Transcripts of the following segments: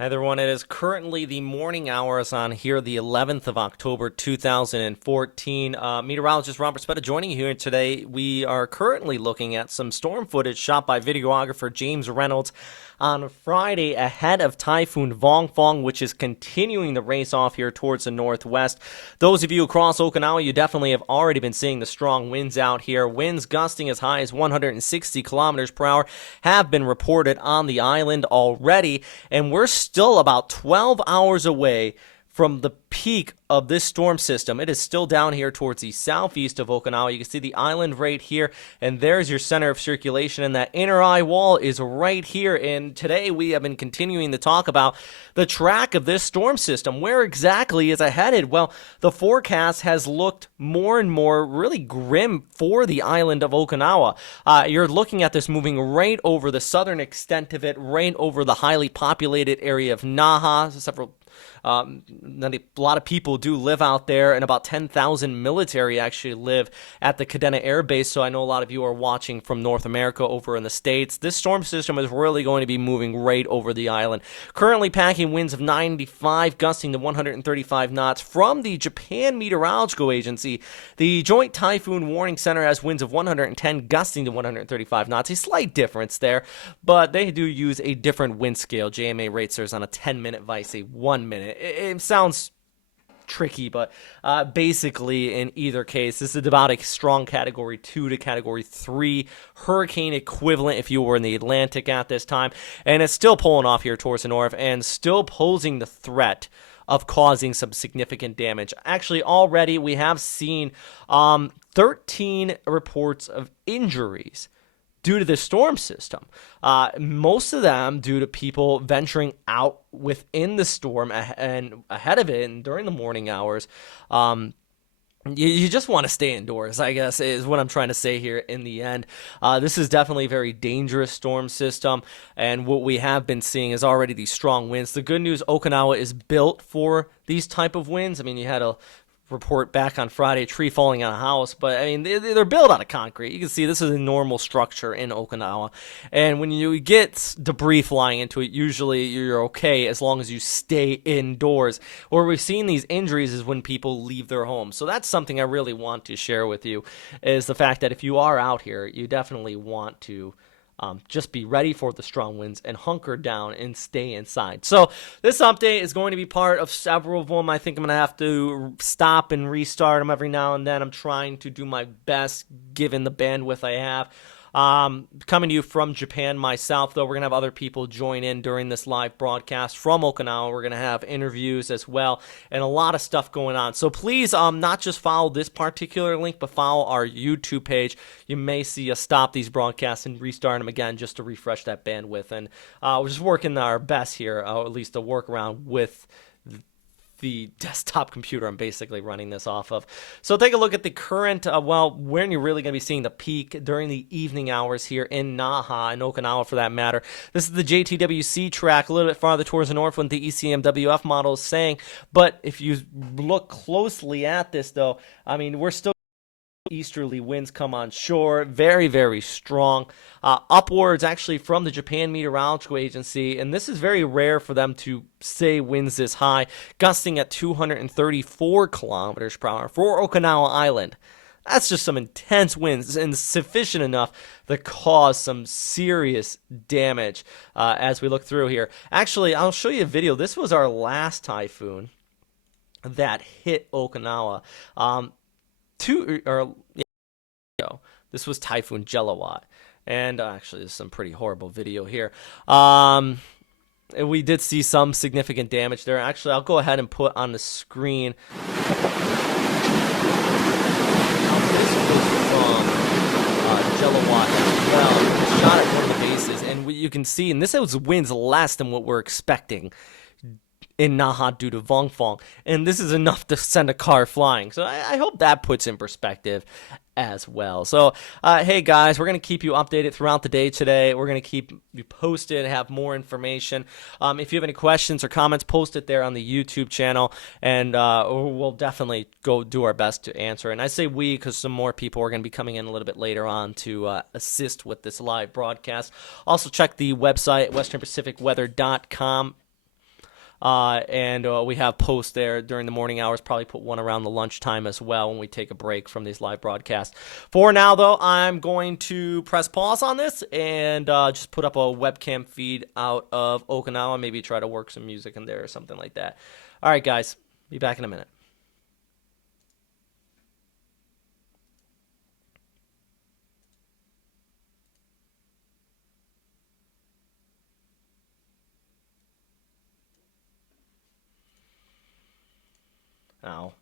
Hi there, everyone. It is currently the morning hours on here, the 11th of October, 2014. Meteorologist Robert Spetta joining you here today. We are currently looking at some storm footage shot by videographer James Reynolds on Friday ahead of Typhoon Vongfong, which is continuing the race off here towards the northwest. Those of you across Okinawa, you definitely have already been seeing the strong winds out here. Winds gusting as high as 160 kilometers per hour have been reported on the island already, and we're still about 12 hours away from the peak of this storm system. It is still down here towards the southeast of Okinawa. You can see the island right here, and there's your center of circulation, and that inner eye wall is right here. And today we have been continuing to talk about the track of this storm system. Where exactly is it headed? Well, the forecast has looked more and more really grim for the island of Okinawa. You're looking at this moving right over the southern extent of it, right over the highly populated area of Naha. A lot of people do live out there, and about 10,000 military actually live at the Kadena Air Base, so I know a lot of you are watching from North America over in the States. This storm system is really going to be moving right over the island. Currently packing winds of 95, gusting to 135 knots. From the Japan Meteorological Agency, the Joint Typhoon Warning Center has winds of 110, gusting to 135 knots. A slight difference there, but they do use a different wind scale. JMA rates theirs on a 10-minute vice, a 1 minute. It sounds tricky, but basically in either case, this is about a strong category 2 to category 3 hurricane equivalent if you were in the Atlantic at this time, and it's still pulling off here towards the north and still posing the threat of causing some significant damage. Actually, already we have seen 13 reports of injuries due to the storm system. Most of them due to people venturing out within the storm and ahead of it and during the morning hours. You just want to stay indoors, I guess, is what I'm trying to say here in the end. This is definitely a very dangerous storm system, and what we have been seeing is already these strong winds. The good news, Okinawa is built for these type of winds. I mean, you had a report back on Friday, a tree falling on a house, but I mean, they're built out of concrete. You can see this is a normal structure in Okinawa, and when you get debris flying into it, usually you're okay as long as you stay indoors. Where we've seen these injuries is when people leave their homes. So that's something I really want to share with you, is the fact that if you are out here, you definitely want to just be ready for the strong winds and hunker down and stay inside. So this update is going to be part of several of them. I think I'm going to have to stop and restart them every now and then. I'm trying to do my best given the bandwidth I have. Coming to you from Japan myself, though, we're going to have other people join in during this live broadcast from Okinawa. We're going to have interviews as well and a lot of stuff going on. So please not just follow this particular link, but follow our YouTube page. You may see us stop these broadcasts and restart them again just to refresh that bandwidth. And we're just working our best here, at least to work around with the desktop computer I'm basically running this off of. So take a look at the current, when you're really going to be seeing the peak during the evening hours here in Naha and Okinawa for that matter. This is the JTWC track a little bit farther towards the north what the ECMWF model is saying. But if you look closely at this, though, I mean, we're still easterly winds come on shore, very, very strong. Upwards, actually, from the Japan Meteorological Agency, and this is very rare for them to say winds this high, gusting at 234 kilometers per hour for Okinawa Island. That's just some intense winds and sufficient enough to cause some serious damage as we look through here. Actually, I'll show you a video. This was our last typhoon that hit Okinawa. This was Typhoon Jelawat, and actually there's some pretty horrible video here. We did see some significant damage there. Actually, I'll go ahead and put on the screen. This was from Jelawat as well. Shot at one of the bases, and what you can see, and this was winds less than what we're expecting in Naha due to Vongfong, and this is enough to send a car flying. So I hope that puts in perspective as well. So hey guys, we're going to keep you updated throughout the day today. We're going to keep you posted, have more information. If you have any questions or comments, post it there on the YouTube channel, and we'll definitely go do our best to answer. And I say we because some more people are going to be coming in a little bit later on to assist with this live broadcast. Also check the website, westernpacificweather.com. And we have posts there during the morning hours. Probably put one around the lunchtime as well when we take a break from these live broadcasts. For now, though, I'm going to press pause on this and just put up a webcam feed out of Okinawa. Maybe try to work some music in there or something like that. All right, guys. Be back in a minute. Ow.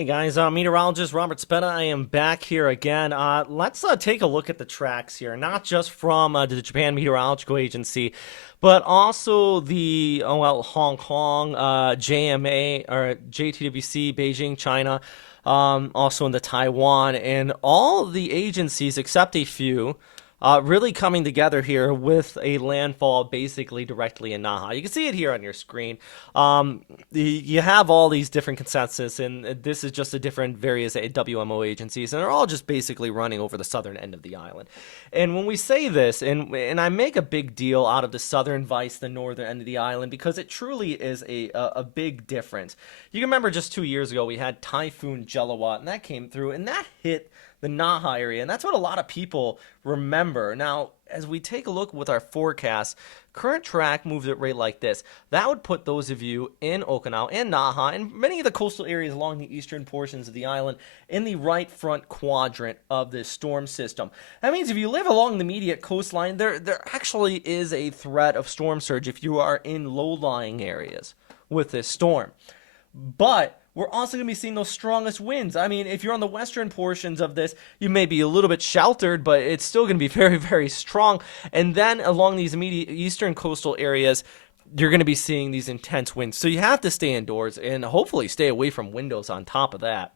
Hey guys, meteorologist Robert Speta. I am back here again. Let's take a look at the tracks here, not just from the Japan Meteorological Agency, but also the Hong Kong, JMA or JTWC, Beijing, China, also in the Taiwan, and all the agencies except a few. Really coming together here with a landfall basically directly in Naha. You can see it here on your screen. You have all these different consensus, and this is just the different various WMO agencies, and they're all just basically running over the southern end of the island. And when we say this, and I make a big deal out of the southern vice, the northern end of the island, because it truly is a big difference. You can remember just 2 years ago we had Typhoon Jelawat, and that came through, and that hit the Naha area, and that's what a lot of people remember. Now, as we take a look with our forecast, current track moves at rate like this. That would put those of you in Okinawa and Naha and many of the coastal areas along the eastern portions of the island in the right front quadrant of this storm system. That means if you live along the immediate coastline, there actually is a threat of storm surge if you are in low-lying areas with this storm. But we're also going to be seeing those strongest winds. I mean, if you're on the western portions of this, you may be a little bit sheltered, but it's still going to be very, very strong. And then along these immediate eastern coastal areas, you're going to be seeing these intense winds. So you have to stay indoors and hopefully stay away from windows on top of that,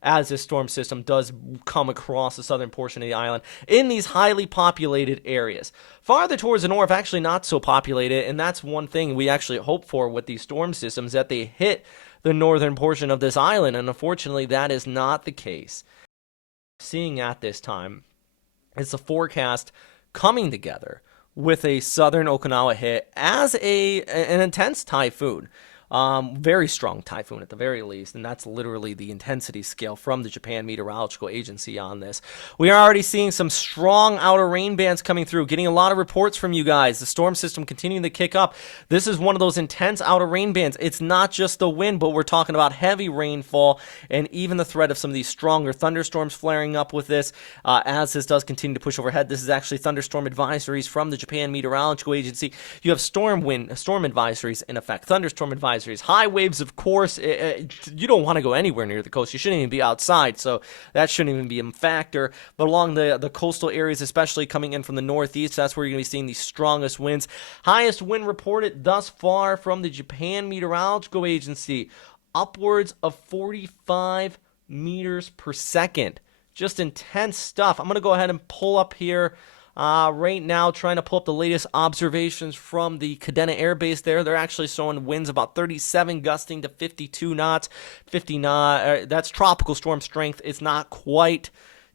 as this storm system does come across the southern portion of the island in these highly populated areas. Farther towards the north, actually not so populated, and that's one thing we actually hope for with these storm systems, that they hit the northern portion of this island, and unfortunately that is not the case. Seeing at this time is the forecast coming together with a southern Okinawa hit as an intense typhoon. Very strong typhoon at the very least, and that's literally the intensity scale from the Japan Meteorological Agency on this. We are already seeing some strong outer rain bands coming through, getting a lot of reports from you guys. The storm system continuing to kick up. This is one of those intense outer rain bands. It's not just the wind, but we're talking about heavy rainfall and even the threat of some of these stronger thunderstorms flaring up with this as this does continue to push overhead. This is actually thunderstorm advisories from the Japan Meteorological Agency. You have storm advisories in effect, thunderstorm advisories. High waves, of course, you don't want to go anywhere near the coast. You shouldn't even be outside, so that shouldn't even be a factor. But along the coastal areas, especially coming in from the northeast, that's where you're going to be seeing the strongest winds. Highest wind reported thus far from the Japan Meteorological Agency, upwards of 45 meters per second. Just intense stuff. I'm going to go ahead and pull up here right now, trying to pull up the latest observations from the Kadena Air Base there. They're actually showing winds about 37 gusting to 52 knots. 50 knots, that's tropical storm strength. It's not quite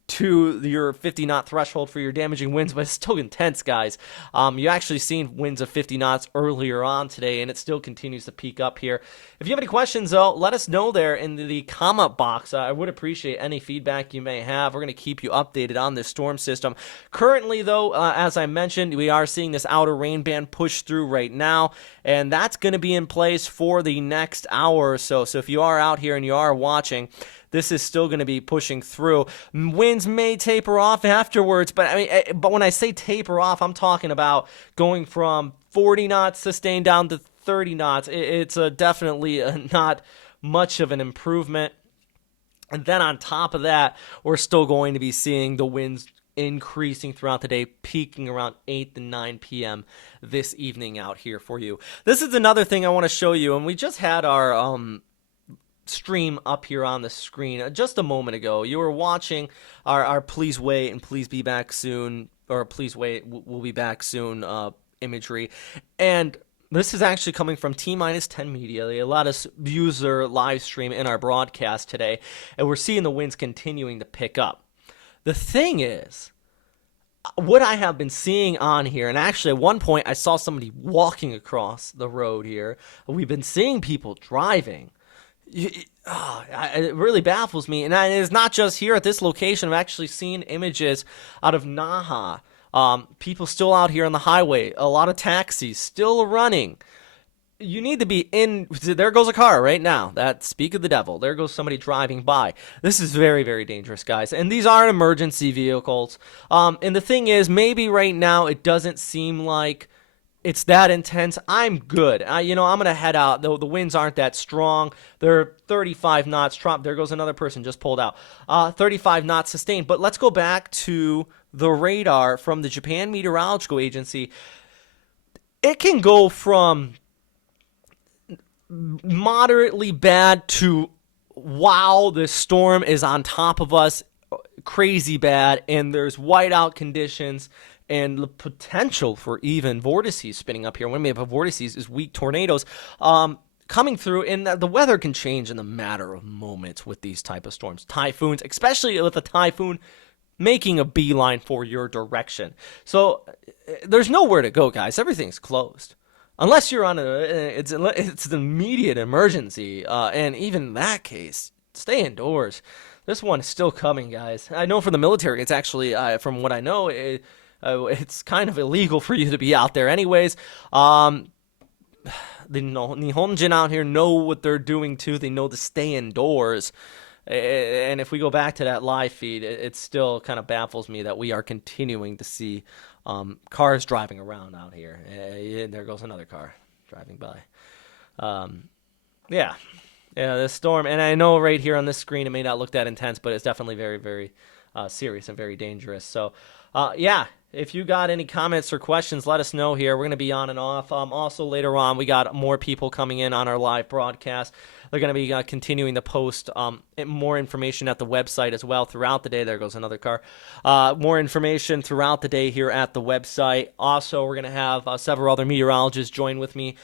to your 50 knot threshold for your damaging winds, but it's still intense, guys. You actually seen winds of 50 knots earlier on today, and it still continues to peak up here. If you have any questions, though, let us know there in the comment box. I would appreciate any feedback you may have. We're going to keep you updated on this storm system. Currently, though, as I mentioned, we are seeing this outer rain band push through right now, and that's going to be in place for the next hour or so. So if you are out here and you are watching, this is still going to be pushing through. Winds may taper off afterwards, but when I say taper off, I'm talking about going from 40 knots sustained down to 30 knots. It's definitely not much of an improvement. And then on top of that, we're still going to be seeing the winds increasing throughout the day, peaking around 8 to 9 p.m. this evening out here for you. This is another thing I want to show you, and we just had our stream up here on the screen just a moment ago. You were watching our please wait and please be back soon, or please wait, we'll be back soon imagery, and this is actually coming from T-10 Media. They let us use their live stream in our broadcast today, and we're seeing the winds continuing to pick up. The thing is, what I have been seeing on here, and actually at one point I saw somebody walking across the road here. We've been seeing people driving. It really baffles me, and it's not just here at this location. I've actually seen images out of Naha. People still out here on the highway. A lot of taxis still running. You need to be in. There goes a car right now. That speak of the devil. There goes somebody driving by. This is very, very dangerous, guys. And these aren't emergency vehicles. And the thing is, maybe right now it doesn't seem like It's that intense. I'm good. I'm gonna head out. Though the winds aren't that strong. They're 35 knots. Trump. There goes another person. Just pulled out. 35 knots sustained. But let's go back to the radar from the Japan Meteorological Agency. It can go from moderately bad to wow, this storm is on top of us, crazy bad, and there's whiteout conditions and the potential for even vortices spinning up here. When we have vortices, is weak tornadoes coming through, and the weather can change in the matter of moments with these type of storms. Typhoons, especially with a typhoon making a beeline for your direction. So there's nowhere to go, guys. Everything's closed. Unless you're on it's an immediate emergency, and even in that case, stay indoors. This one is still coming, guys. I know for the military, it's actually, from what I know, it's kind of illegal for you to be out there, anyways. The Nihonjin out here know what they're doing too. They know to stay indoors. And if we go back to that live feed, it still kind of baffles me that we are continuing to see cars driving around out here. There goes another car driving by. Um, yeah, yeah, this storm, and I know right here on this screen it may not look that intense, but it's definitely very, very serious and very dangerous. So, yeah, if you got any comments or questions, let us know here. We're going to be on and off. Also, later on, we got more people coming in on our live broadcast. They're going to be continuing to post more information at the website as well throughout the day. There goes another car. More information throughout the day here at the website. Also, we're going to have several other meteorologists join with me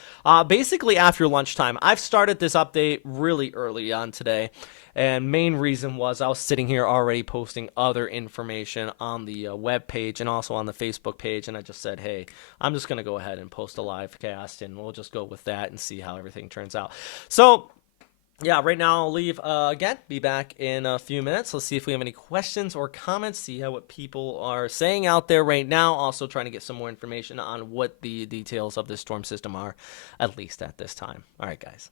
basically after lunchtime. I've started this update really early on today. And main reason was I was sitting here already posting other information on the web page and also on the Facebook page, and I just said, hey, I'm just going to go ahead and post a live cast, and we'll just go with that and see how everything turns out. So, yeah, right now I'll leave again. Be back in a few minutes. Let's see if we have any questions or comments. See how what people are saying out there right now. Also trying to get some more information on what the details of this storm system are, at least at this time. All right, guys.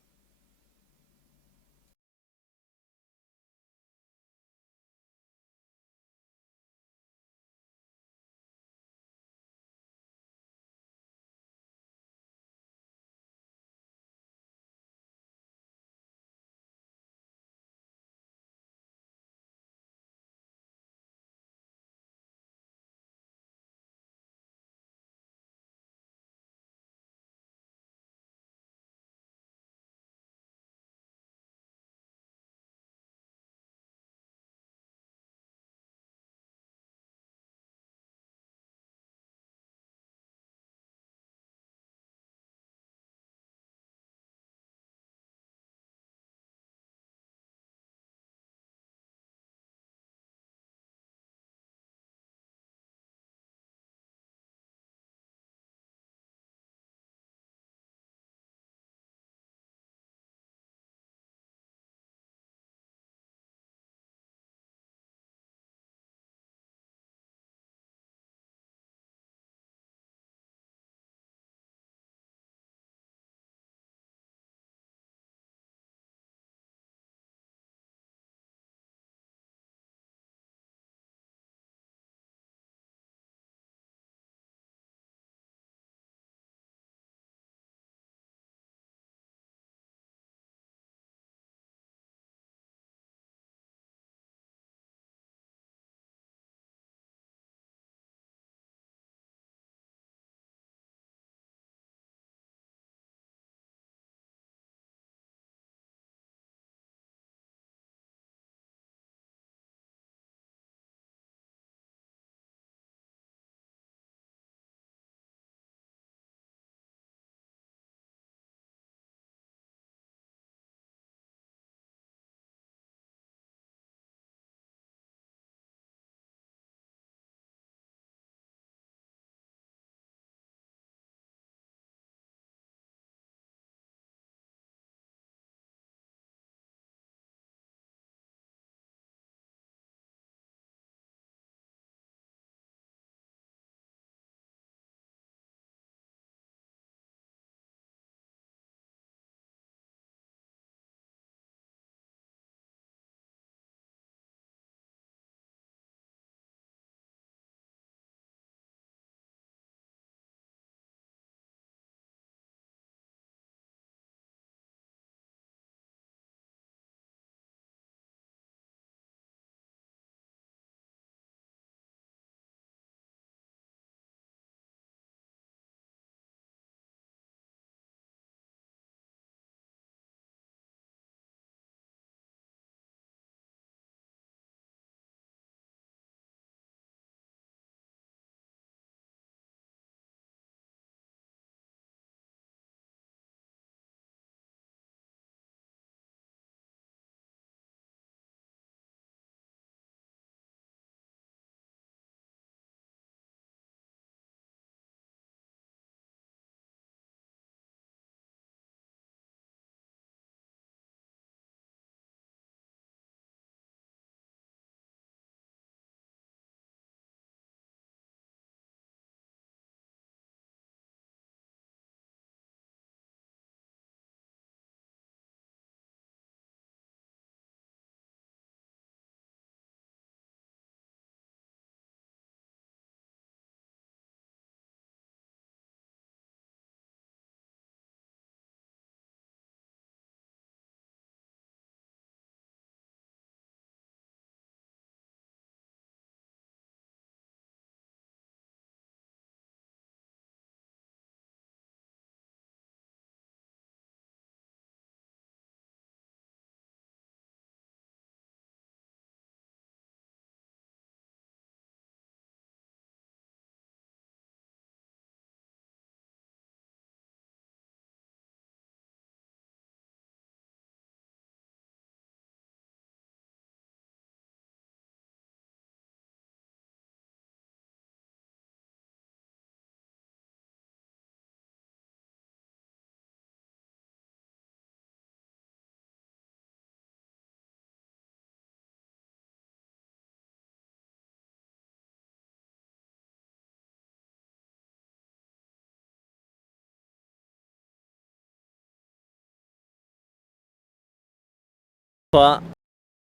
Okinawa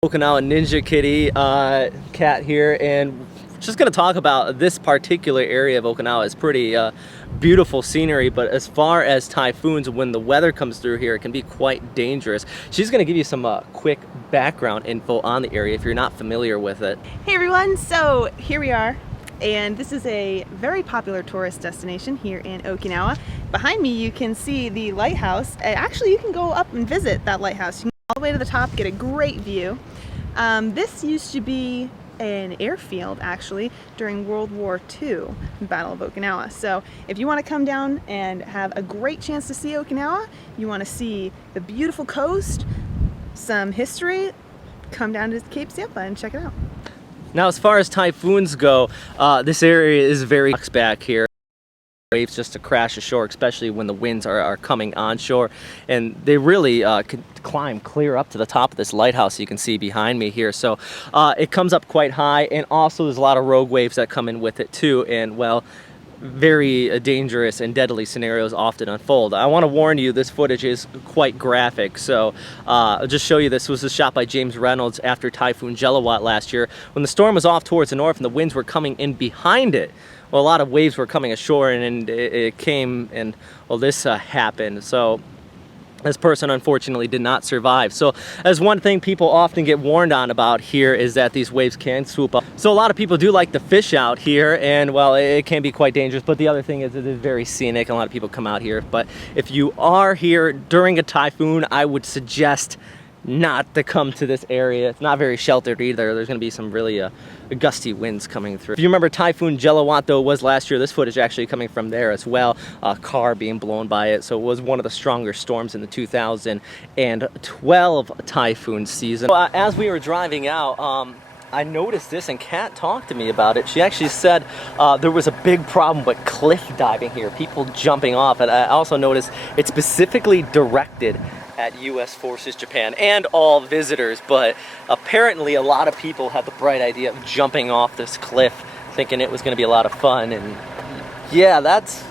Ninja Kitty cat here, and just gonna talk about this particular area of Okinawa. It's pretty beautiful scenery, but as far as typhoons, when the weather comes through here, it can be quite dangerous. She's gonna give you some quick background info on the area if you're not familiar with it. Hey everyone, so here we are, and this is a very popular tourist destination here in Okinawa. Behind me you can see the lighthouse. Actually, you can go up and visit that lighthouse. You can go all the way to the top, get a great view. This used to be an airfield actually during World War II, the Battle of Okinawa. So if you want to come down and have a great chance to see Okinawa, you want to see the beautiful coast, some history, come down to Cape Sampa and check it out. Now, as far as typhoons go, this area is very back here. Waves just to crash ashore, especially when the winds are coming onshore, and they really can climb clear up to the top of this lighthouse you can see behind me here. So it comes up quite high, and also there's a lot of rogue waves that come in with it too, and well, very dangerous and deadly scenarios often unfold. I want to warn you, this footage is quite graphic, so I'll just show you. This was shot by James Reynolds after Typhoon Jelawat last year, when the storm was off towards the north and the winds were coming in behind it. Well, a lot of waves were coming ashore, and it came, and well, this happened. So this person unfortunately did not survive. So as one thing people often get warned on about here is that these waves can swoop up. So a lot of people do like to fish out here, and well, it can be quite dangerous, but the other thing is it is very scenic. A lot of people come out here, but if you are here during a typhoon, I would suggest not to come to this area. It's not very sheltered either. There's going to be some really gusty winds coming through. If you remember, Typhoon Jelawat though was last year. This footage actually coming from there as well. A car being blown by it. So it was one of the stronger storms in the 2012 typhoon season. As we were driving out, I noticed this, and Kat talked to me about it. She actually said there was a big problem with cliff diving here, people jumping off. And I also noticed it's specifically directed at U.S. Forces Japan and all visitors, but apparently a lot of people had the bright idea of jumping off this cliff thinking it was going to be a lot of fun, and yeah, that's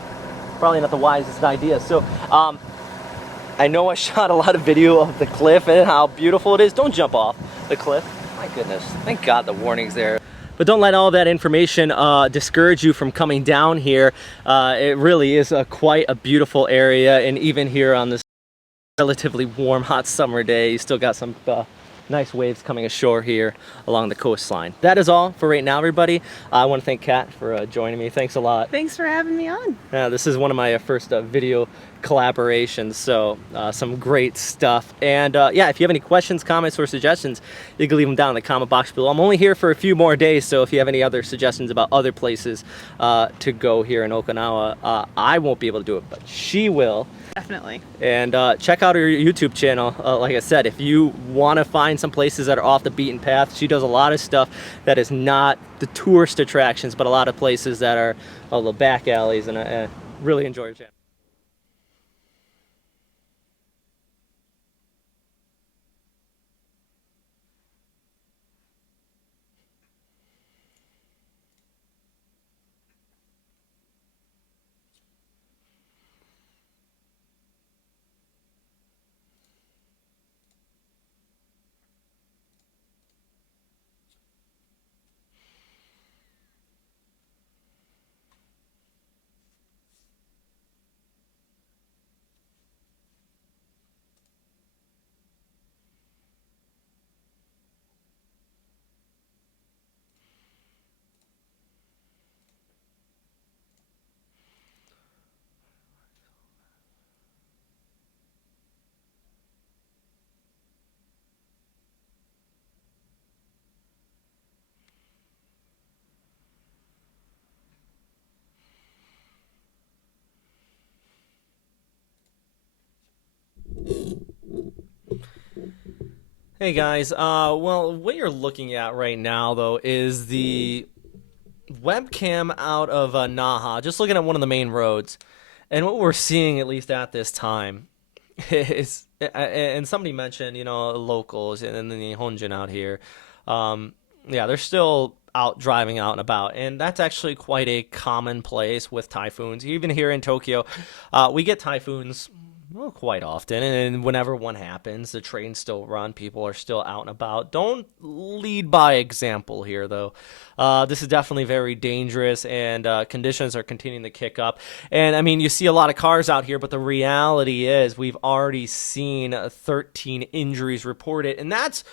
probably not the wisest idea. So I know I shot a lot of video of the cliff and how beautiful it is. Don't jump off the cliff. My goodness, thank God the warning's there. But don't let all that information discourage you from coming down here. It really is quite a beautiful area, and even here on this relatively warm, hot summer day, you still got some nice waves coming ashore here along the coastline. That is all for right now, everybody. I want to thank Kat for joining me. Thanks a lot. Thanks for having me on. This is one of my first video collaborations, so some great stuff. And yeah, if you have any questions, comments, or suggestions, you can leave them down in the comment box below. I'm only here for a few more days, so if you have any other suggestions about other places to go here in Okinawa, I won't be able to do it, but she will. Definitely. And check out her YouTube channel. Like I said, if you want to find some places that are off the beaten path, she does a lot of stuff that is not the tourist attractions, but a lot of places that are little back alleys, and I really enjoy her channel. Hey guys, well, what you're looking at right now though is the webcam out of Naha, just looking at one of the main roads. And what we're seeing, at least at this time, is, and somebody mentioned, locals and then the Honjin out here. Yeah, they're still out driving out and about, and that's actually quite a common place with typhoons. Even here in Tokyo, we get typhoons Well, quite often, and whenever one happens, the trains still run. People are still out and about. Don't lead by example here, though. This is definitely very dangerous, and conditions are continuing to kick up. And I mean, you see a lot of cars out here, but the reality is we've already seen 13 injuries reported, and that's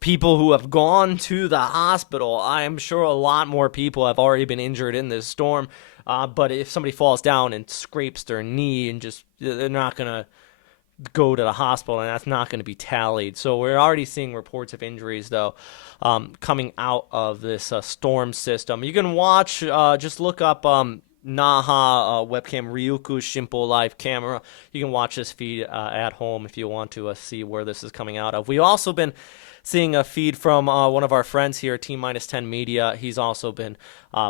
people who have gone to the hospital. I am sure a lot more people have already been injured in this storm. But if somebody falls down and scrapes their knee and just, they're not going to go to the hospital, and that's not going to be tallied. So we're already seeing reports of injuries, though, coming out of this storm system. You can watch, just look up Naha webcam Ryuku Shimpo live camera. You can watch this feed at home if you want to see where this is coming out of. We've also been seeing a feed from one of our friends here, T minus 10 Media. He's also been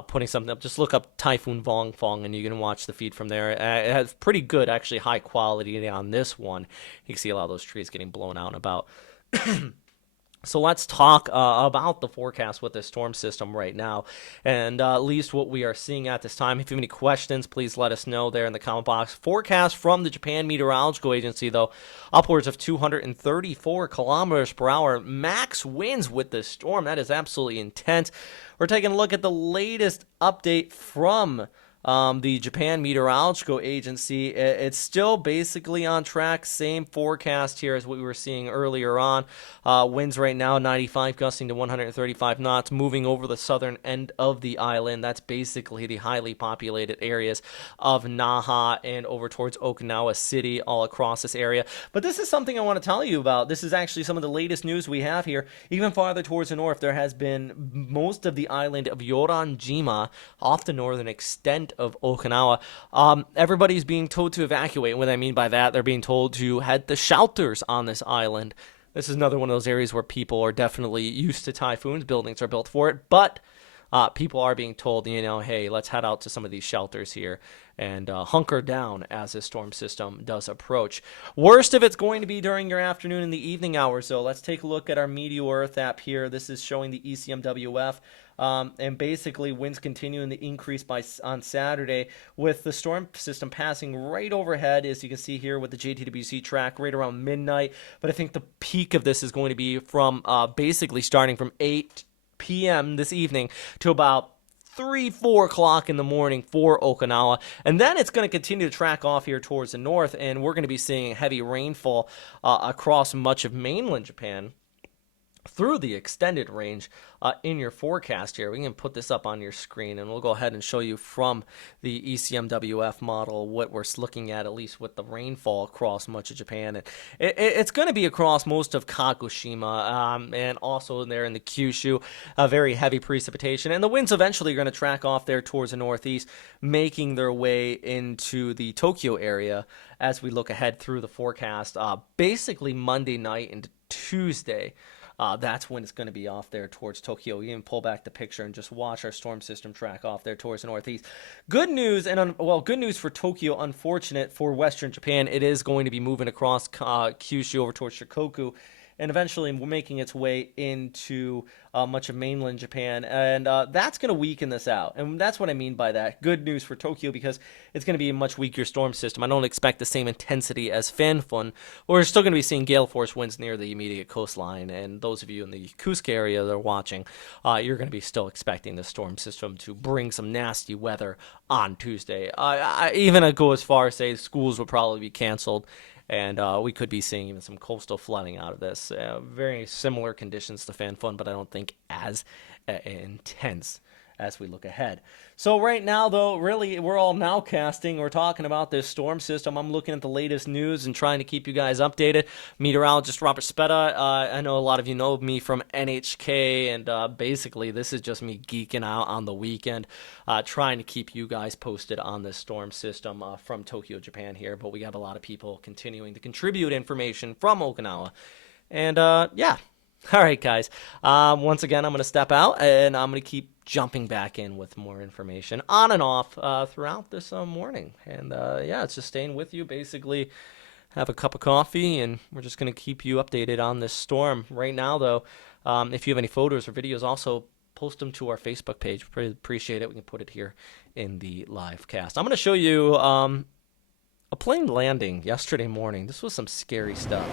putting something up. Just look up Typhoon Vongfong and you can watch the feed from there. It has pretty good, actually, high quality on this one. You can see a lot of those trees getting blown out and about. So let's talk about the forecast with this storm system right now, and at least what we are seeing at this time. If you have any questions, please let us know there in the comment box. Forecast from the Japan Meteorological Agency, though, upwards of 234 kilometers per hour. Max winds with this storm. That is absolutely intense. We're taking a look at the latest update from the Japan Meteorological Agency. It's still basically on track. Same forecast here as what we were seeing earlier on. Winds right now 95 gusting to 135 knots, moving over the southern end of the island. That's basically the highly populated areas of Naha and over towards Okinawa City, all across this area. But this is something I want to tell you about. This is actually some of the latest news we have here. Even farther towards the north, there has been most of the island of Yoranjima off the northern extent of Okinawa. Everybody's being told to evacuate. What I mean by that, they're being told to head to shelters on this island. This is another one of those areas where people are definitely used to typhoons. Buildings are built for it, but people are being told, hey, let's head out to some of these shelters here and hunker down as this storm system does approach. Worst of it's going to be during your afternoon and the evening hours, though. Let's take a look at our Meteo Earth app here. This is showing the ECMWF. And basically, winds continuing to increase on Saturday with the storm system passing right overhead, as you can see here with the JTWC track right around midnight. But I think the peak of this is going to be from basically starting from 8 p.m. this evening to about 3-4 o'clock in the morning for Okinawa, and then it's going to continue to track off here towards the north, and we're going to be seeing heavy rainfall across much of mainland Japan through the extended range in your forecast here. We can put this up on your screen, and we'll go ahead and show you from the ECMWF model what we're looking at least with the rainfall across much of Japan. And it's going to be across most of Kagoshima and also there in the Kyushu, very heavy precipitation. And the winds eventually are going to track off there towards the northeast, making their way into the Tokyo area as we look ahead through the forecast. Basically Monday night into Tuesday. That's when it's going to be off there towards Tokyo. You can pull back the picture and just watch our storm system track off there towards the northeast. Good news, and good news for Tokyo. Unfortunate for Western Japan. It is going to be moving across Kyushu over towards Shikoku, and eventually making its way into much of mainland Japan. And that's going to weaken this out. And that's what I mean by that. Good news for Tokyo, because it's going to be a much weaker storm system. I don't expect the same intensity as Fanfun. We're still going to be seeing gale force winds near the immediate coastline. And those of you in the Yokosuka area that are watching, you're going to be still expecting the storm system to bring some nasty weather on Tuesday. I even go as far as say schools will probably be canceled. And we could be seeing even some coastal flooding out of this. Very similar conditions to Fanfun, but I don't think as intense as we look ahead. So right now, though, really, we're all nowcasting. We're talking about this storm system. I'm looking at the latest news and trying to keep you guys updated. Meteorologist Robert Spetta. I know a lot of you know me from NHK, and basically this is just me geeking out on the weekend, trying to keep you guys posted on this storm system from Tokyo, Japan here. But we have a lot of people continuing to contribute information from Okinawa. And yeah. All right, guys. Once again, I'm going to step out, and I'm going to keep jumping back in with more information on and off throughout this morning. And yeah, it's just staying with you. Basically, have a cup of coffee, and we're just going to keep you updated on this storm. Right now, though, if you have any photos or videos, also post them to our Facebook page. Pretty appreciate it. We can put it here in the live cast. I'm going to show you A plane landing yesterday morning. This was some scary stuff.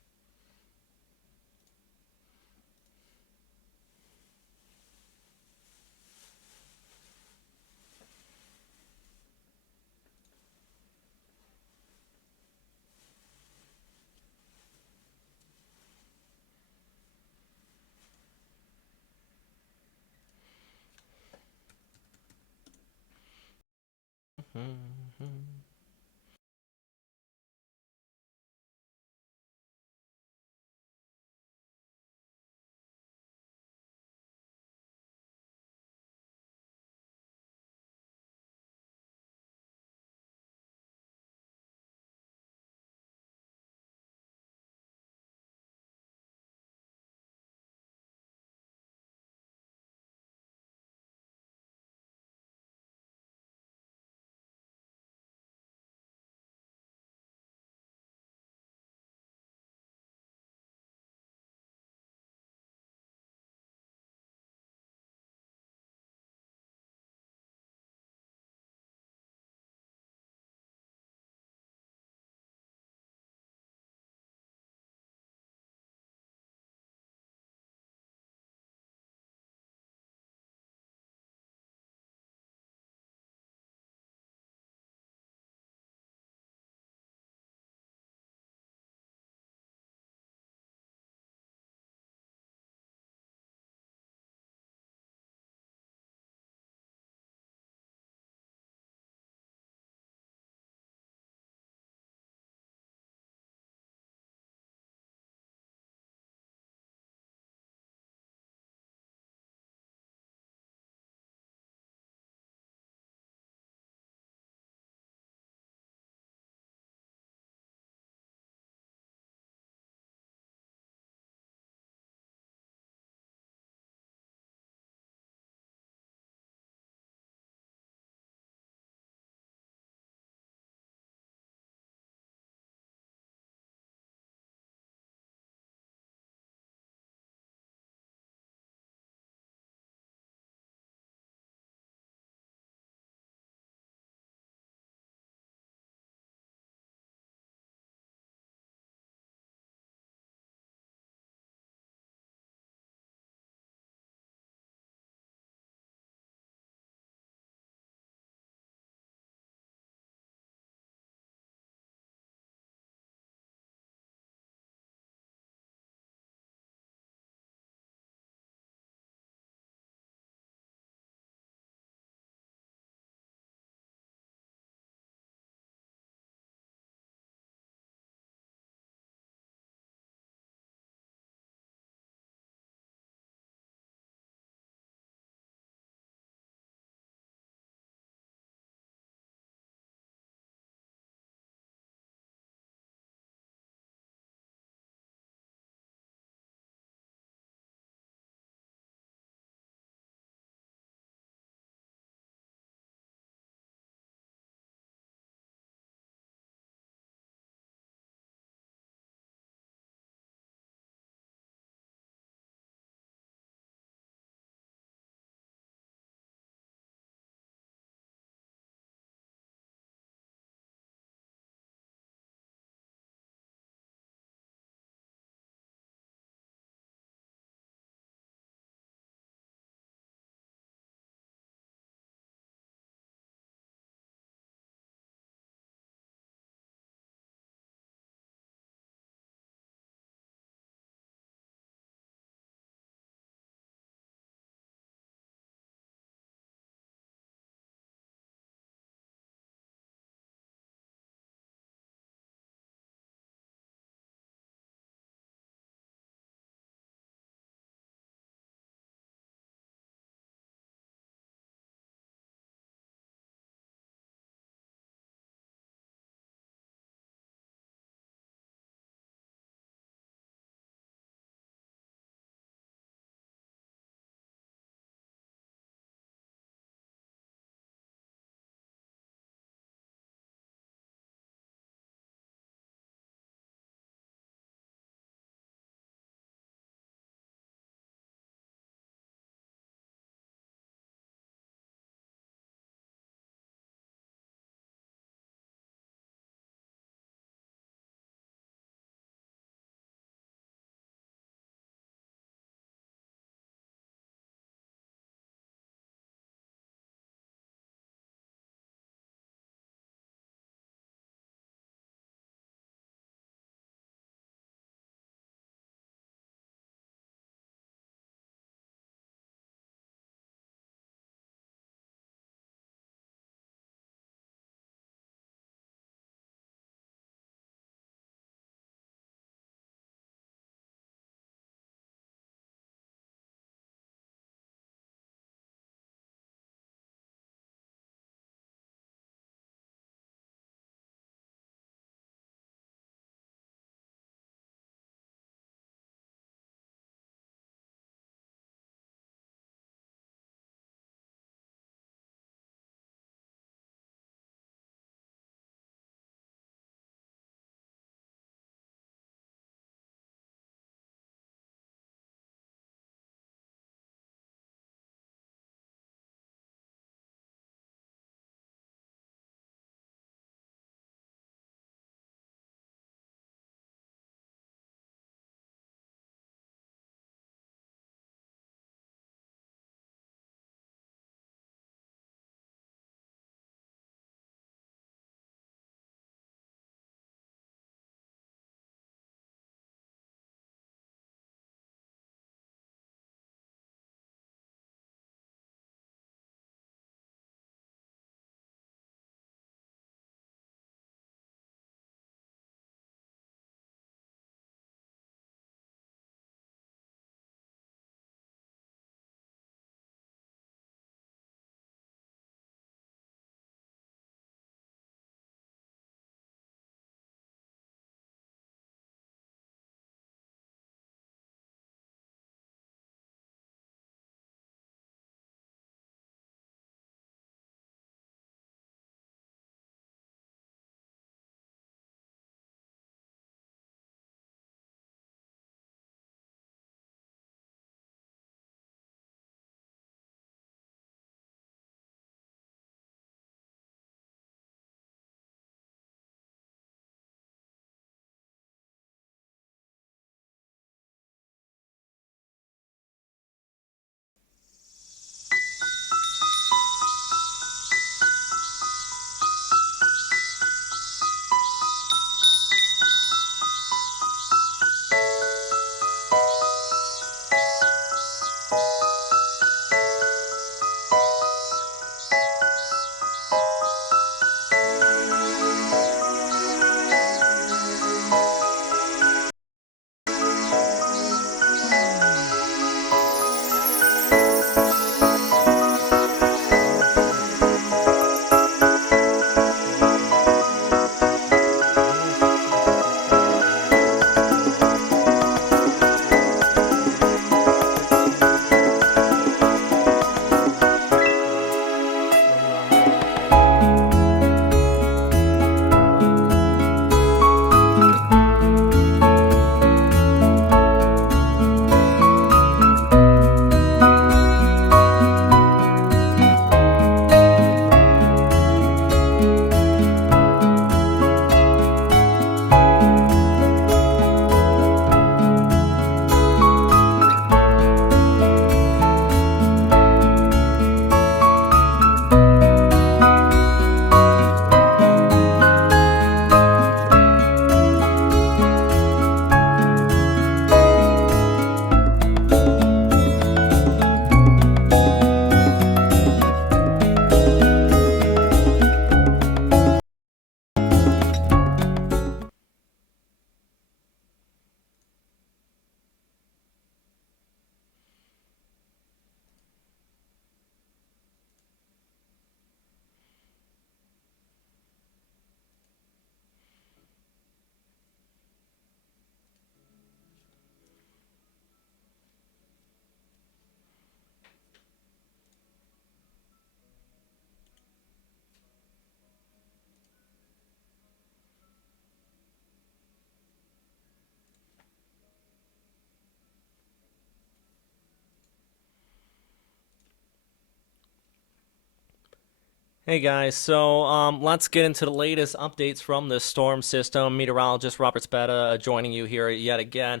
Hey guys, so let's get into the latest updates from this storm system. Meteorologist Robert Speta joining you here yet again.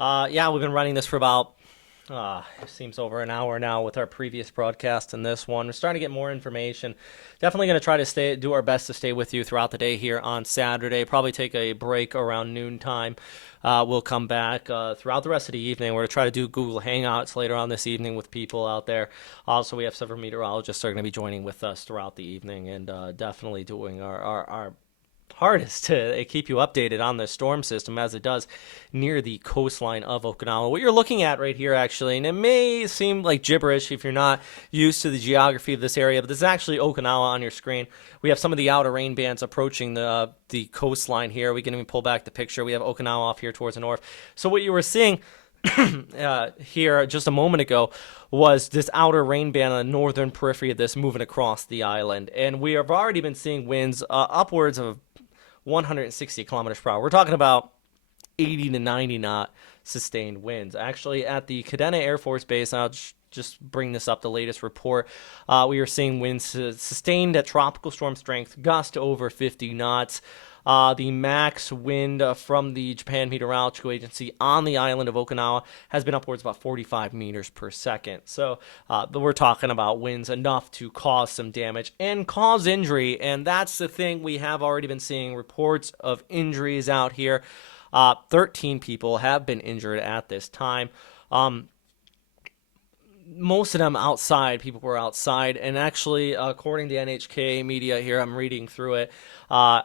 Yeah, we've been running this for about it seems over an hour now with our previous broadcast and this one. We're starting to get more information. Definitely going to try to do our best to stay with you throughout the day here on Saturday. Probably take a break around noontime. We'll come back throughout the rest of the evening. We're going to try to do Google Hangouts later on this evening with people out there. Also, we have several meteorologists that are going to be joining with us throughout the evening and definitely doing our hardest to keep you updated on the storm system as it does near the coastline of Okinawa. What you're looking at right here, actually, and it may seem like gibberish if you're not used to the geography of this area, but this is actually Okinawa on your screen. We have some of the outer rain bands approaching the coastline here. We can even pull back the picture. We have Okinawa off here towards the north. So what you were seeing here just a moment ago was this outer rain band on the northern periphery of this moving across the island. And we have already been seeing winds upwards of 160 kilometers per hour. We're talking about 80 to 90 knot sustained winds. Actually, at the Kadena Air Force Base, I'll just bring this up, the latest report, we are seeing winds sustained at tropical storm strength, gust over 50 knots. The max wind from the Japan Meteorological Agency on the island of Okinawa has been upwards about 45 meters per second. So we're talking about winds enough to cause some damage and cause injury. And that's the thing. We have already been seeing reports of injuries out here. 13 people have been injured at this time. Most of them outside. People were outside, and actually, according to NHK media here, I'm reading through it,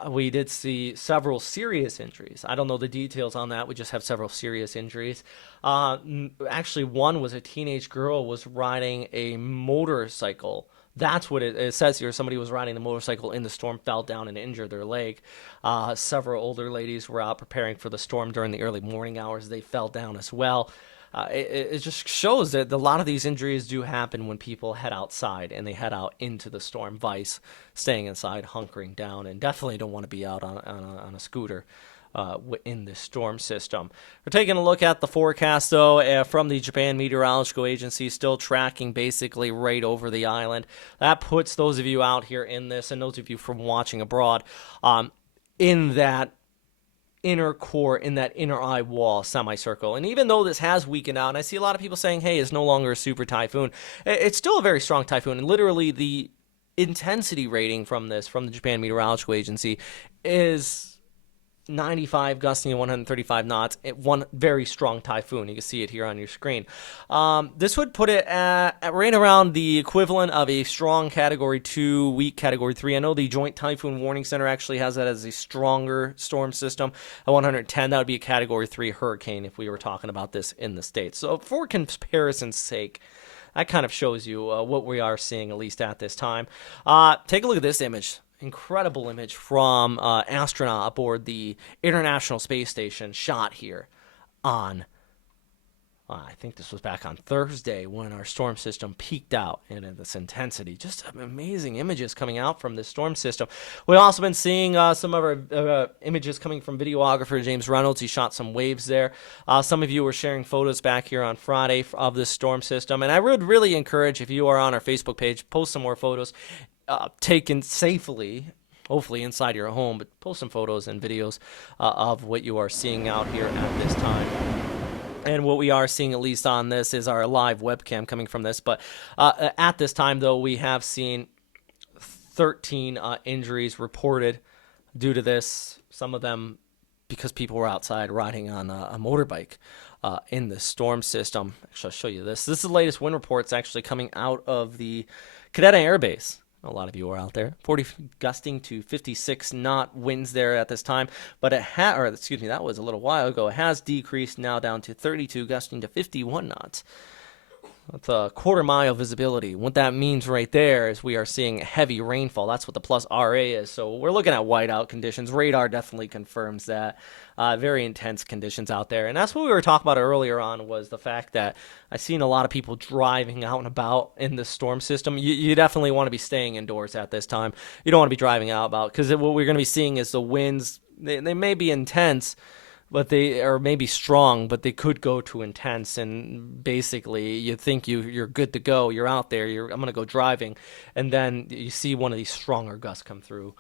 we did see several serious injuries. I don't know the details on that. We just have several serious injuries. Actually, one was a teenage girl was riding a motorcycle. That's what it says here. Somebody was riding the motorcycle in the storm, fell down and injured their leg. Several older ladies were out preparing for the storm during the early morning hours. They fell down as well. It just shows that a lot of these injuries do happen when people head outside and they head out into the storm, vice staying inside, hunkering down, and definitely don't want to be out on a scooter in this storm system. We're taking a look at the forecast, though, from the Japan Meteorological Agency, still tracking basically right over the island. That puts those of you out here in this, and those of you from watching abroad, in that inner core, in that inner eye wall semicircle. And even though this has weakened out, and I see a lot of people saying, hey, it's no longer a super typhoon, it's still a very strong typhoon. And literally the intensity rating from the Japan Meteorological Agency is 95, gusting at 135 knots. One very strong typhoon. You can see it here on your screen. This would put it at right around the equivalent of a strong Category 2, weak Category 3. I know the Joint Typhoon Warning Center actually has that as a stronger storm system. At 110, that would be a Category 3 hurricane if we were talking about this in the States. So for comparison's sake, that kind of shows you what we are seeing, at least at this time. Take a look at this image. Incredible image from astronaut aboard the International Space Station shot here on, I think this was back on Thursday when our storm system peaked out in this intensity. Just amazing images coming out from this storm system. We've also been seeing some of our images coming from videographer James Reynolds. He shot some waves there. Some of you were sharing photos back here on Friday of this storm system. And I would really encourage, if you are on our Facebook page, post some more photos. Taken safely, hopefully inside your home, but post some photos and videos of what you are seeing out here at this time. And what we are seeing, at least on this, is our live webcam coming from this. But at this time, though, we have seen 13 injuries reported due to this. Some of them because people were outside riding on a motorbike in the storm system. Actually, I'll show you this. This is the latest wind reports actually coming out of the Kadena Air Base. A lot of you are out there. 40 gusting to 56 knot winds there at this time, but that was a little while ago. It has decreased now down to 32, gusting to 51 knots. That's a quarter-mile visibility. What that means right there is we are seeing heavy rainfall. That's what the plus RA is. So we're looking at whiteout conditions. Radar definitely confirms that. Very intense conditions out there. And that's what we were talking about earlier on, was the fact that I've seen a lot of people driving out and about in the storm system. You definitely want to be staying indoors at this time. You don't want to be driving out about, because what we're going to be seeing is the winds. They may be intense, but they are maybe strong, but they could go to intense. And basically, you think you're good to go. You're out there. I'm gonna go driving, and then you see one of these stronger gusts come through,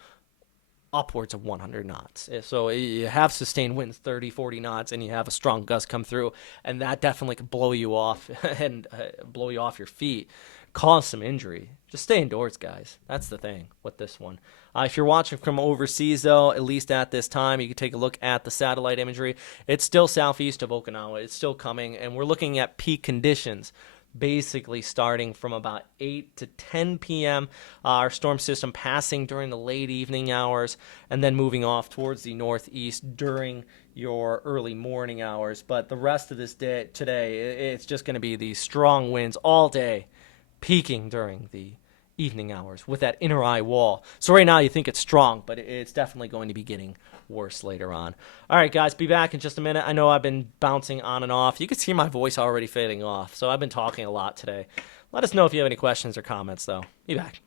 upwards of 100 knots. So you have sustained winds 30, 40 knots, and you have a strong gust come through, and that definitely could blow you off and blow you off your feet, cause some injury. Just stay indoors, guys. That's the thing with this one. If you're watching from overseas, though, at least at this time, you can take a look at the satellite imagery. It's still southeast of Okinawa. It's still coming, and we're looking at peak conditions basically starting from about 8 to 10 p.m. Our storm system passing during the late evening hours and then moving off towards the northeast during your early morning hours. But the rest of this day today, it's just going to be these strong winds all day, peaking during the evening hours with that inner eye wall. So right now you think it's strong, but it's definitely going to be getting worse later on. All right, guys, be back in just a minute. I know I've been bouncing on and off. You can see my voice already fading off, so I've been talking a lot today. Let us know if you have any questions or comments, though. Be back.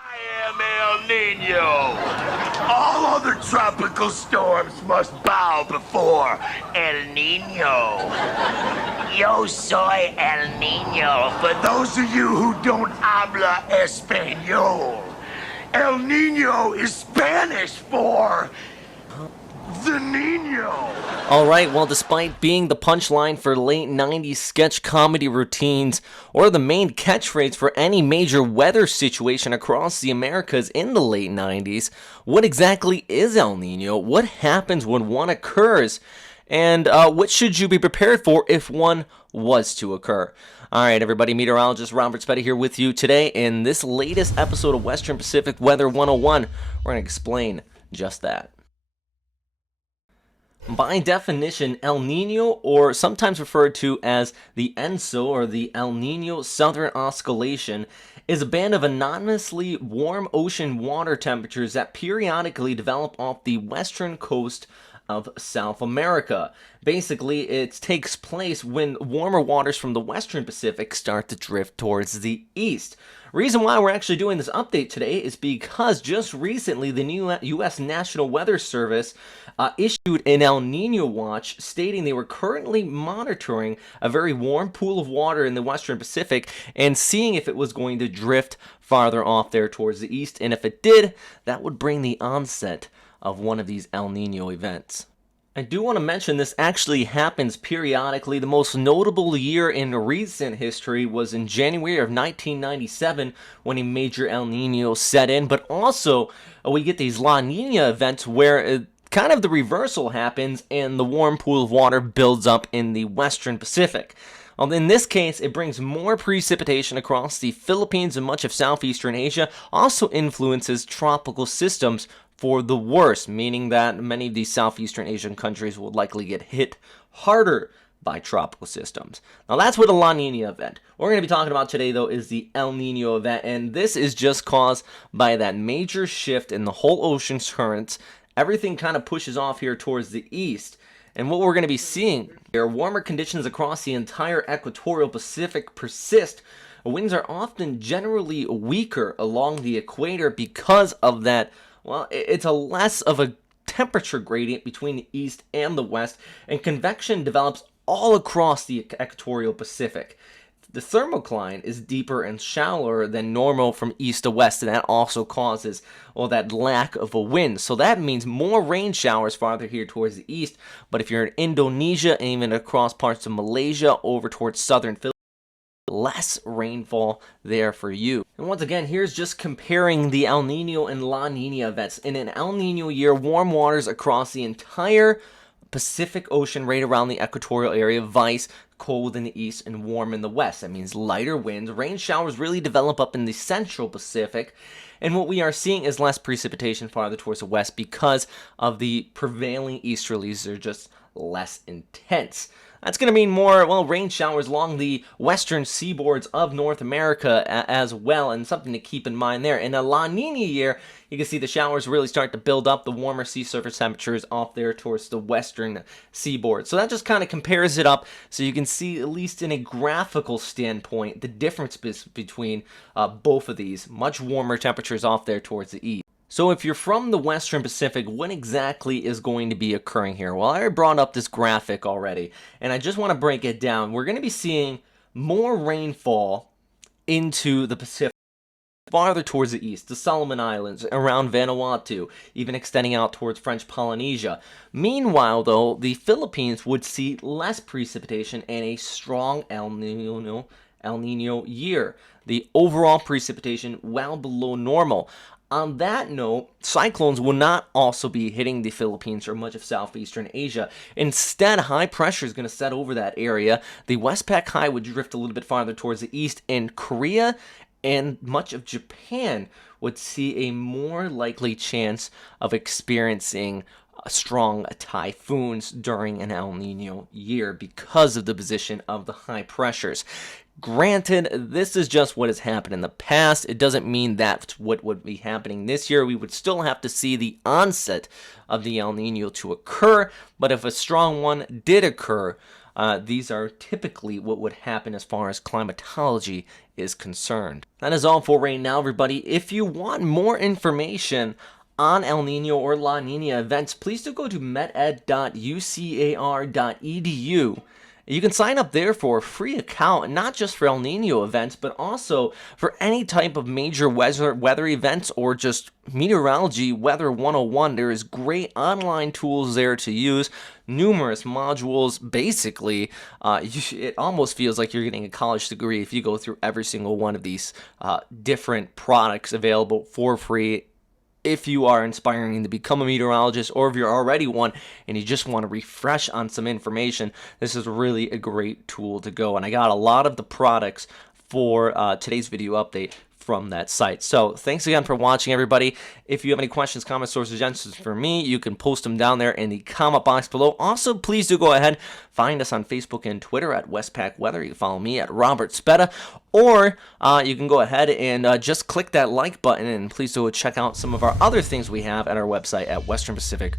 I am El Nino. All other tropical storms must bow before El Nino. Yo soy El Nino. For those of you who don't habla español, El Nino is Spanish for the Nino. All right, well, despite being the punchline for late 90s sketch comedy routines or the main catchphrase for any major weather situation across the Americas in the late 90s, what exactly is El Nino? What happens when one occurs? And what should you be prepared for if one was to occur? All right, everybody, meteorologist Robert Spetta here with you today in this latest episode of Western Pacific Weather 101. We're going to explain just that. By definition, El Nino, or sometimes referred to as the ENSO or the El Nino Southern Oscillation, is a band of anonymously warm ocean water temperatures that periodically develop off the western coast of South America. Basically, it takes place when warmer waters from the western Pacific start to drift towards the east. Reason why we're actually doing this update today is because just recently the new U.S. National Weather Service issued an El Nino watch stating they were currently monitoring a very warm pool of water in the western Pacific and seeing if it was going to drift farther off there towards the east. And if it did, that would bring the onset of one of these El Nino events. I do want to mention this actually happens periodically. The most notable year in recent history was in January of 1997 when a major El Nino set in, but also we get these La Nina events where kind of the reversal happens and the warm pool of water builds up in the western Pacific. In this case, it brings more precipitation across the Philippines and much of southeastern Asia, also influences tropical systems for the worse, meaning that many of these southeastern Asian countries will likely get hit harder by tropical systems. Now that's with the La Nina event. What we're going to be talking about today, though, is the El Nino event, and this is just caused by that major shift in the whole ocean's currents. Everything kind of pushes off here towards the east. And what we're going to be seeing here, warmer conditions across the entire equatorial Pacific persist. Winds are often generally weaker along the equator because of that. Well, it's a less of a temperature gradient between the east and the west, and convection develops all across the equatorial Pacific. The thermocline is deeper and shallower than normal from east to west, and that also causes, well, that lack of a wind. So that means more rain showers farther here towards the east, but if you're in Indonesia and even across parts of Malaysia over towards southern Philippines, less rainfall there for you. And once again, here's just comparing the El Nino and La Nina events. In an El Nino year, warm waters across the entire Pacific Ocean right around the equatorial area, vice cold in the east and warm in the west. That means lighter winds. Rain showers really develop up in the central Pacific. And what we are seeing is less precipitation farther towards the west because of the prevailing easterlies. They're just less intense. That's going to mean more, well, rain showers along the western seaboards of North America as well, and something to keep in mind there. In a La Nina year, you can see the showers really start to build up, the warmer sea surface temperatures off there towards the western seaboard. So that just kind of compares it up so you can see, at least in a graphical standpoint, the difference between both of these. Much warmer temperatures off there towards the east. So if you're from the Western Pacific, what exactly is going to be occurring here? Well, I already brought up this graphic already, and I just want to break it down. We're going to be seeing more rainfall into the Pacific, farther towards the east, the Solomon Islands, around Vanuatu, even extending out towards French Polynesia. Meanwhile, though, the Philippines would see less precipitation and a strong El Nino year. The overall precipitation well below normal. On that note, cyclones will not also be hitting the Philippines or much of southeastern Asia. Instead, high pressure is going to set over that area. The Westpac High would drift a little bit farther towards the east, and Korea and much of Japan would see a more likely chance of experiencing strong typhoons during an El Nino year because of the position of the high pressures. Granted, this is just what has happened in the past. It doesn't mean that's what would be happening this year. We would still have to see the onset of the El Nino to occur, but if a strong one did occur, these are typically what would happen as far as climatology is concerned. That is all for right now, everybody. If you want more information on El Nino or La Nina events, please do go to meted.ucar.edu. You can sign up there for a free account, not just for El Nino events, but also for any type of major weather events or just meteorology weather 101. There is great online tools there to use, numerous modules. Basically, it almost feels like you're getting a college degree if you go through every single one of these different products available for free. If you are inspiring to become a meteorologist, or if you're already one and you just want to refresh on some information, this is really a great tool to go. And I got a lot of the products for today's video update from that site. So thanks again for watching, everybody. If you have any questions, comments, or suggestions for me, you can post them down there in the comment box below. Also, please do go ahead, find us on Facebook and Twitter at Westpac Weather. You can follow me at Robert Spetta, or you can go ahead and just click that like button, and please do check out some of our other things we have at our website at Western Pacific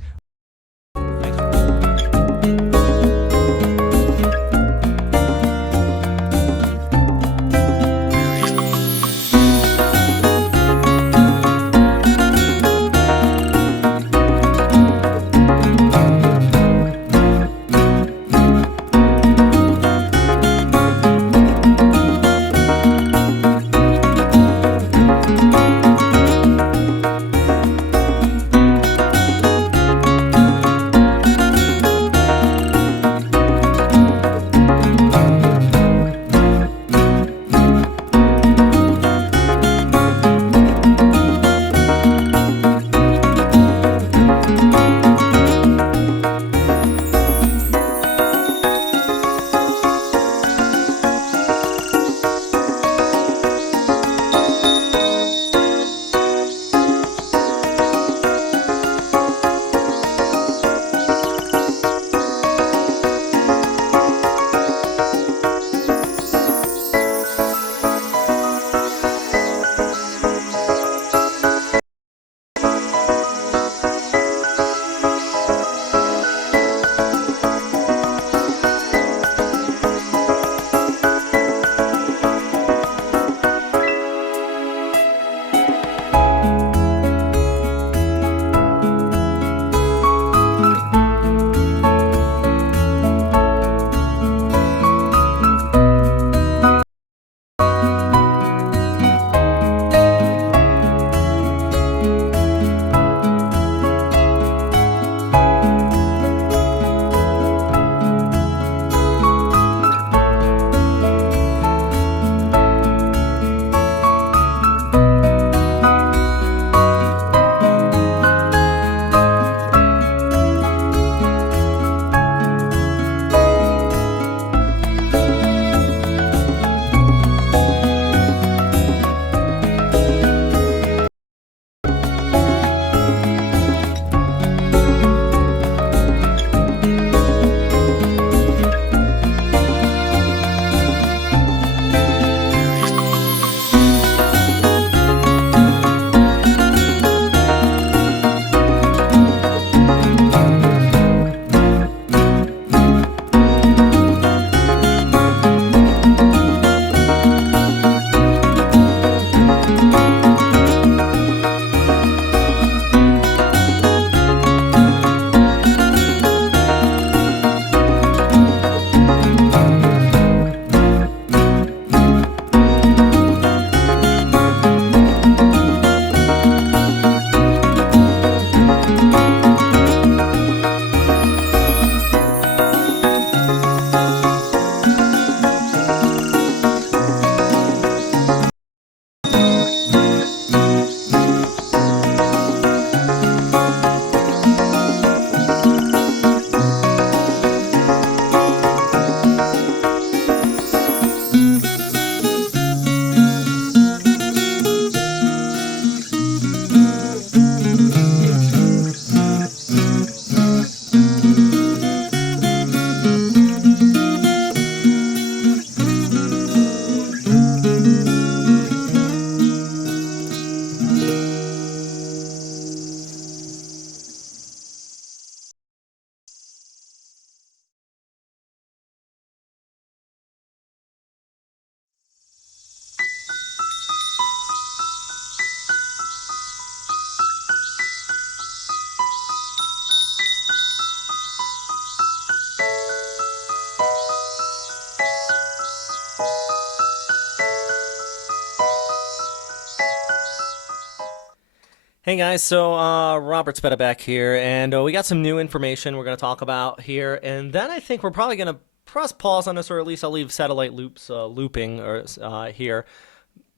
Hey guys, so Robert Spetta back here, and we got some new information we're going to talk about here, and then I think we're probably going to press pause on this, or at least I'll leave satellite loops looping or here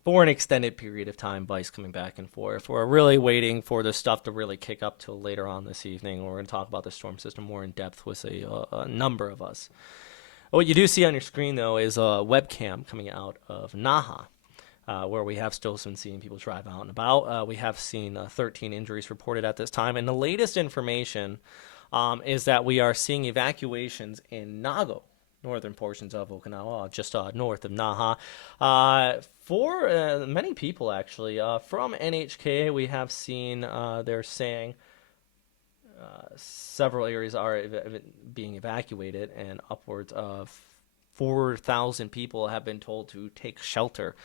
for an extended period of time. Vice coming back and forth. We're really waiting for this stuff to really kick up till later on this evening. We're going to talk about the storm system more in depth with a number of us. What you do see on your screen though is a webcam coming out of Naha. Where we have still been seeing people drive out and about. We have seen 13 injuries reported at this time. And the latest information is that we are seeing evacuations in Nago, northern portions of Okinawa, just north of Naha. For many people, actually, from NHK, we have seen they're saying several areas are being evacuated, and upwards of 4,000 people have been told to take shelter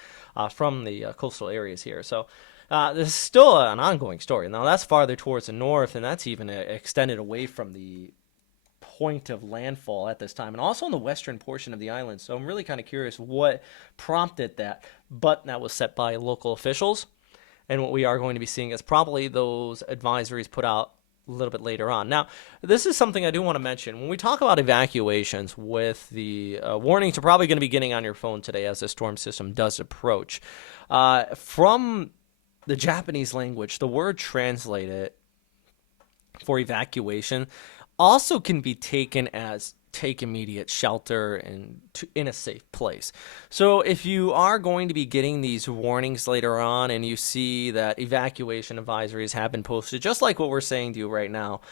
from the coastal areas here. So this is still an ongoing story. Now, that's farther towards the north, and that's even extended away from the point of landfall at this time, and also in the western portion of the island. So I'm really kind of curious what prompted that, but that was set by local officials. And what we are going to be seeing is probably those advisories put out a little bit later on. Now, this is something I do want to mention. When we talk about evacuations with the warnings you're probably going to be getting on your phone today as the storm system does approach, from the Japanese language, the word translated for evacuation also can be taken as take immediate shelter and in a safe place. So if you are going to be getting these warnings later on and you see that evacuation advisories have been posted, just like what we're saying to you right now,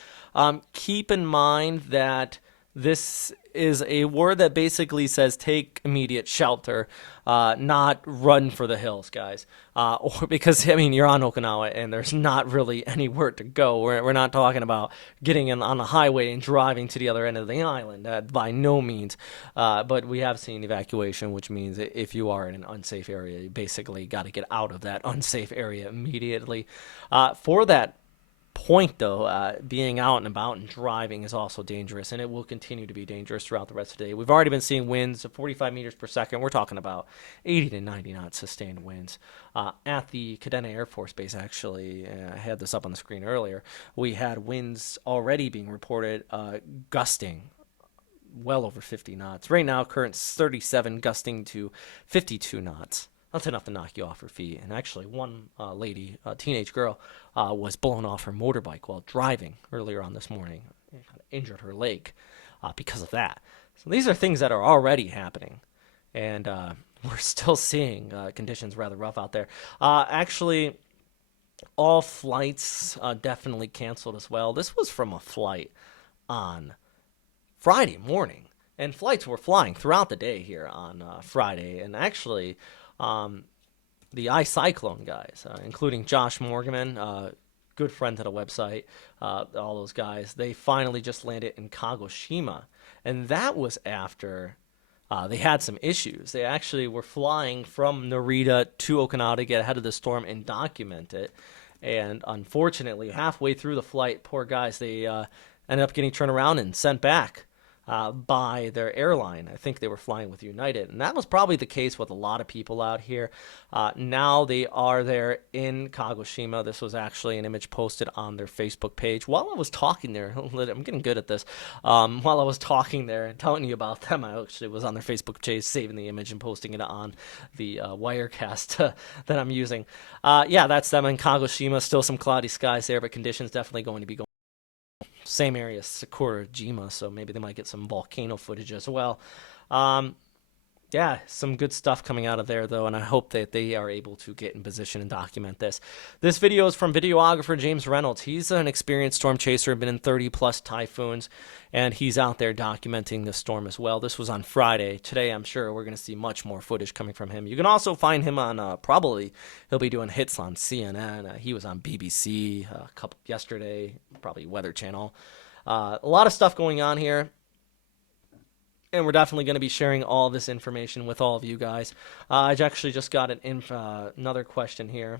keep in mind that this is a word that basically says take immediate shelter, not run for the hills, guys. Or because, I mean, you're on Okinawa and there's not really anywhere to go. We're not talking about getting on the highway and driving to the other end of the island, by no means. But we have seen evacuation, which means if you are in an unsafe area, you basically got to get out of that unsafe area immediately. For that point, though, being out and about and driving is also dangerous, and it will continue to be dangerous throughout the rest of the day. We've already been seeing winds of 45 meters per second. We're talking about 80 to 90 knot sustained winds. At the Kadena Air Force Base, actually, I had this up on the screen earlier, we had winds already being reported gusting well over 50 knots. Right now, current 37, gusting to 52 knots. That's enough to knock you off your feet. And actually, one lady, a teenage girl, was blown off her motorbike while driving earlier on this morning. Kind of injured her leg because of that. So these are things that are already happening. And we're still seeing conditions rather rough out there. Actually, all flights definitely canceled as well. This was from a flight on Friday morning. And flights were flying throughout the day here on Friday. And actually, the iCyclone guys, including Josh Morgan, good friend to the website, all those guys, they finally just landed in Kagoshima. And that was after they had some issues. They actually were flying from Narita to Okinawa to get ahead of the storm and document it. And unfortunately, halfway through the flight, poor guys, they ended up getting turned around and sent back by their airline. I think they were flying with United, and that was probably the case with a lot of people out here. Now they are there in Kagoshima. This was actually an image posted on their Facebook page. While I was talking there, I'm getting good at this. While I was talking there and telling you about them, I actually was on their Facebook page, saving the image and posting it on the Wirecast that I'm using. Yeah, that's them in Kagoshima. Still some cloudy skies there, but conditions definitely going to be going. Same area as Sakurajima, so maybe they might get some volcano footage as well. Yeah, some good stuff coming out of there, though, and I hope that they are able to get in position and document this. This video is from videographer James Reynolds. He's an experienced storm chaser, been in 30-plus typhoons, and he's out there documenting the storm as well. This was on Friday. Today, I'm sure we're going to see much more footage coming from him. You can also find him on, probably, he'll be doing hits on CNN. He was on BBC yesterday, probably Weather Channel. A lot of stuff going on here. And we're definitely going to be sharing all this information with all of you guys. I actually just got another question here.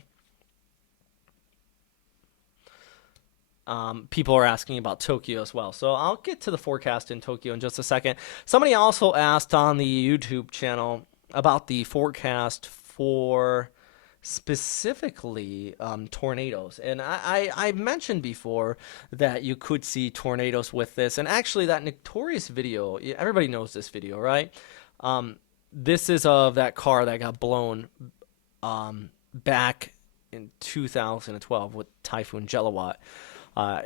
People are asking about Tokyo as well. So I'll get to the forecast in Tokyo in just a second. Somebody also asked on the YouTube channel about the forecast for specifically tornadoes. And I mentioned before that you could see tornadoes with this. And actually, that notorious video, everybody knows this video, right? This is of that car that got blown back in 2012 with Typhoon Vongfong.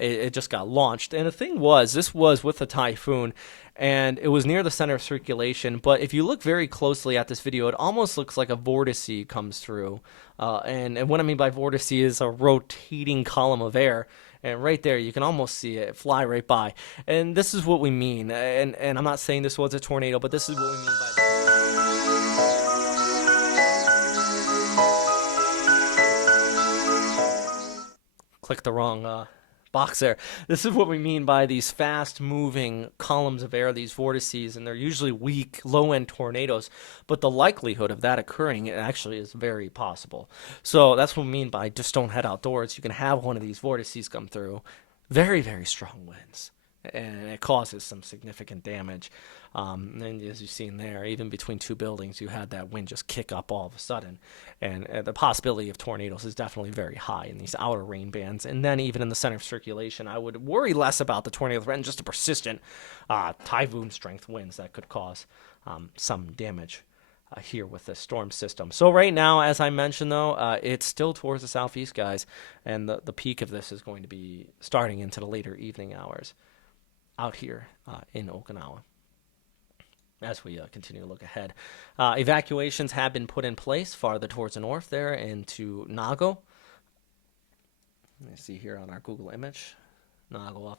It just got launched. And the thing was, this was with a typhoon, and it was near the center of circulation. But if you look very closely at this video, it almost looks like a vortice comes through. And what I mean by vortice is a rotating column of air. And right there, you can almost see it fly right by. And this is what we mean. And I'm not saying this was a tornado, but this is what we mean by click the wrong box there. This is what we mean by these fast-moving columns of air, these vortices, and they're usually weak, low-end tornadoes. But the likelihood of that occurring actually is very possible. So that's what we mean by just don't head outdoors. You can have one of these vortices come through. Very, very strong winds. And it causes some significant damage. And as you've seen there, even between two buildings, you had that wind just kick up all of a sudden. And the possibility of tornadoes is definitely very high in these outer rain bands. And then even in the center of circulation, I would worry less about the tornado threat and just the persistent typhoon strength winds that could cause some damage here with this storm system. So right now, as I mentioned, though, it's still towards the southeast, guys. And the peak of this is going to be starting into the later evening hours out here in Okinawa as we continue to look ahead. Evacuations have been put in place farther towards the north there into Nago. Let me see here on our Google image. Nago off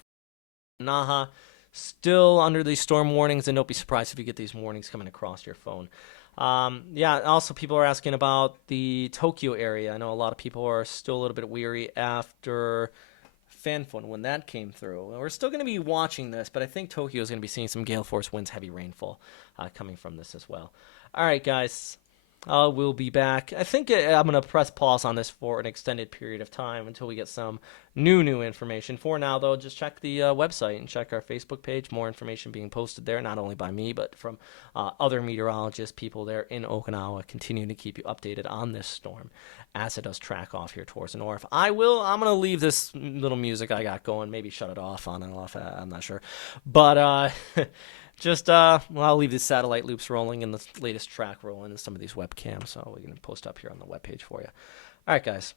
Naha. Still under these storm warnings, and don't be surprised if you get these warnings coming across your phone. Yeah, also people are asking about the Tokyo area. I know a lot of people are still a little bit weary after Fanfun when that came through. We're still going to be watching this, but I think Tokyo is going to be seeing some gale force winds, heavy rainfall coming from this as well. All right, guys. We'll be back. I think I'm going to press pause on this for an extended period of time until we get some new information. For now, though, just check the website and check our Facebook page. More information being posted there, not only by me, but from other meteorologists, people there in Okinawa, continuing to keep you updated on this storm as it does track off here towards the north. I'm going to leave this little music I got going, maybe shut it off on and off, I'm not sure. But I'll leave the satellite loops rolling and the latest track rolling and some of these webcams, so we can post up here on the webpage for you. All right, guys.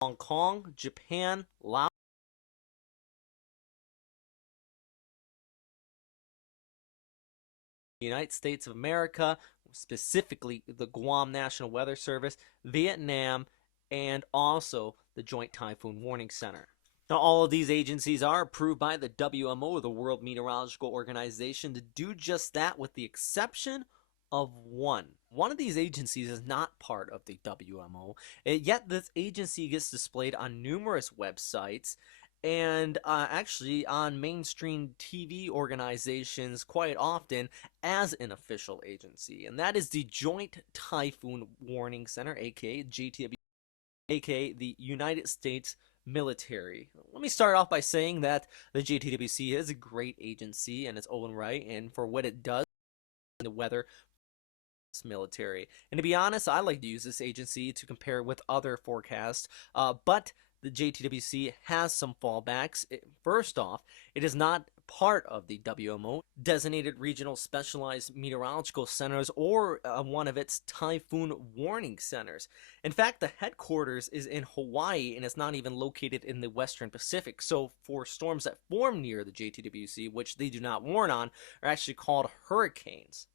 Hong Kong, Japan, Laos, the United States of America, specifically the Guam National Weather Service, Vietnam, and also the Joint Typhoon Warning Center. Now, all of these agencies are approved by the WMO, the World Meteorological Organization, to do just that, with the exception of one. One of these agencies is not part of the WMO, yet this agency gets displayed on numerous websites and actually on mainstream TV organizations quite often as an official agency, and that is the Joint Typhoon Warning Center, aka JTW, aka the United States Military. Let me start off by saying that the JTWC is a great agency in its own right, and for what it does in the weather military. And to be honest, I like to use this agency to compare with other forecasts, but the JTWC has some fallbacks. First off, it is not part of the WMO, designated regional specialized meteorological centers, or one of its typhoon warning centers. In fact, the headquarters is in Hawaii and it's not even located in the Western Pacific. So for storms that form near the JTWC, which they do not warn on, are actually called hurricanes.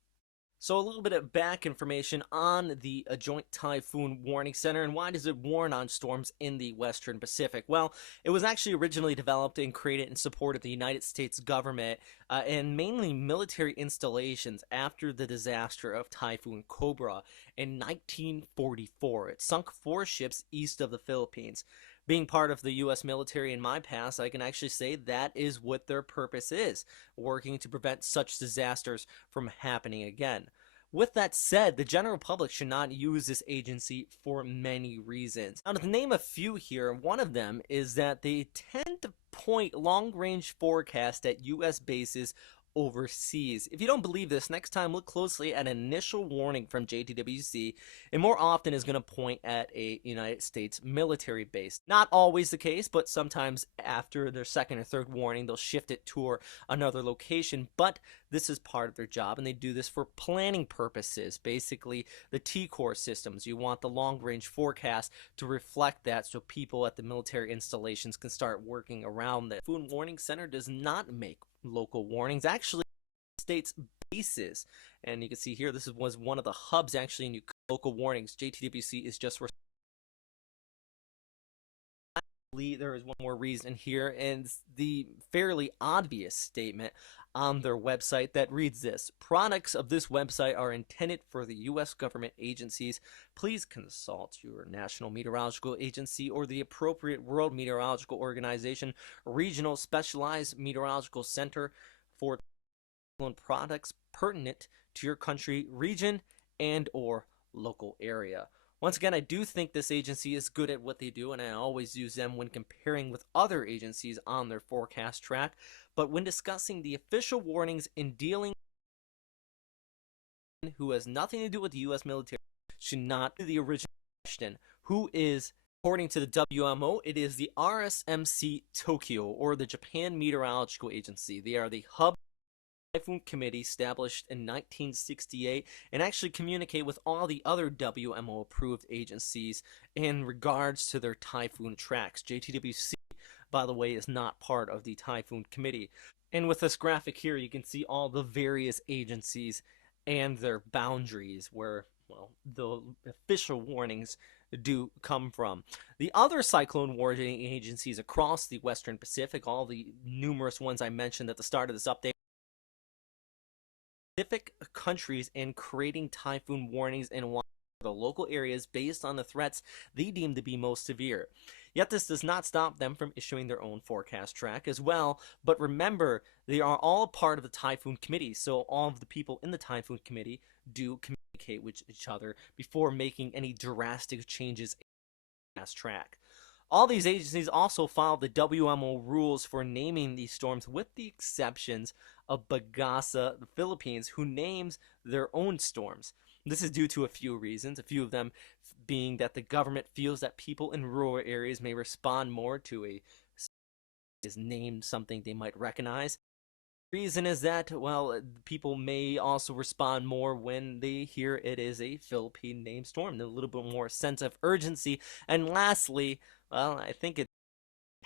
So a little bit of back information on the Joint Typhoon Warning Center, and why does it warn on storms in the Western Pacific? Well, it was actually originally developed and created in support of the United States government and mainly military installations after the disaster of Typhoon Cobra in 1944. It sunk 4 ships east of the Philippines. Being part of the U.S. military in my past, I can actually say that is what their purpose is, working to prevent such disasters from happening again. With that said, the general public should not use this agency for many reasons. Now, to name a few here, one of them is that they tend to point long-range forecast at U.S. bases overseas. If you don't believe this, next time look closely at an initial warning from JTWC, and more often is going to point at a United States military base. Not always the case, but sometimes after their second or third warning, they'll shift it to another location, but this is part of their job, and they do this for planning purposes. Basically, the T-core systems, you want the long-range forecast to reflect that so people at the military installations can start working around it. Typhoon Warning Center does not make local warnings, actually states bases, and you can see here this was one of the hubs actually in local warnings. JTWC is just there is one more reason here, and the fairly obvious statement on their website that reads this: products of this website are intended for the U.S. government agencies. Please consult your National Meteorological Agency or the appropriate World Meteorological Organization Regional Specialized Meteorological Center for products pertinent to your country, region, and or local area. Once again, I do think this agency is good at what they do, and I always use them when comparing with other agencies on their forecast track. But when discussing the official warnings in dealing who has nothing to do with the U.S. military, should not be the original question. Who is, according to the WMO, it is the RSMC Tokyo, or the Japan Meteorological Agency. They are the hub Typhoon Committee, established in 1968, and actually communicate with all the other WMO approved agencies in regards to their typhoon tracks. JTWC, by the way, is not part of the Typhoon Committee. And with this graphic here, you can see all the various agencies and their boundaries where, well, the official warnings do come from. The other cyclone warning agencies across the Western Pacific, all the numerous ones I mentioned at the start of this update, specific countries in creating typhoon warnings in the local areas based on the threats they deem to be most severe. Yet this does not stop them from issuing their own forecast track as well. But remember, they are all part of the Typhoon Committee, so all of the people in the Typhoon Committee do communicate with each other before making any drastic changes in the forecast track. All these agencies also follow the WMO rules for naming these storms, with the exceptions of Bagasa, the Philippines, who names their own storms. This is due to a few reasons, a few of them being that the government feels that people in rural areas may respond more to a is named something they might recognize. The reason is that, well, people may also respond more when they hear it is a Philippine named storm, a little bit more sense of urgency. And lastly, Well, I think it's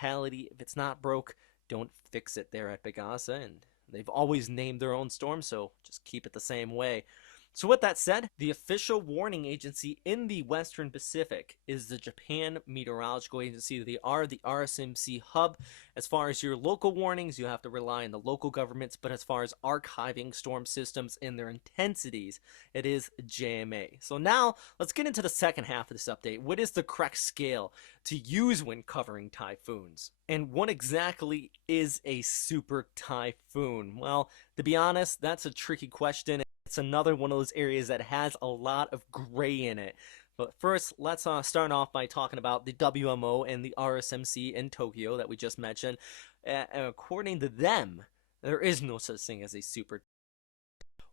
mentality. If it's not broke, don't fix it there at Pegasa, and they've always named their own storm, so just keep it the same way. So, with that said, the official warning agency in the Western Pacific is the Japan Meteorological Agency. They are the RSMC hub. As far as your local warnings, you have to rely on the local governments, but as far as archiving storm systems and their intensities, it is JMA. So, now let's get into the second half of this update. What is the correct scale to use when covering typhoons? And what exactly is a super typhoon? Well, to be honest, that's a tricky question. It's another one of those areas that has a lot of gray in it. But first, let's start off by talking about the WMO and the RSMC in Tokyo that we just mentioned. According to them, there is no such thing as a super.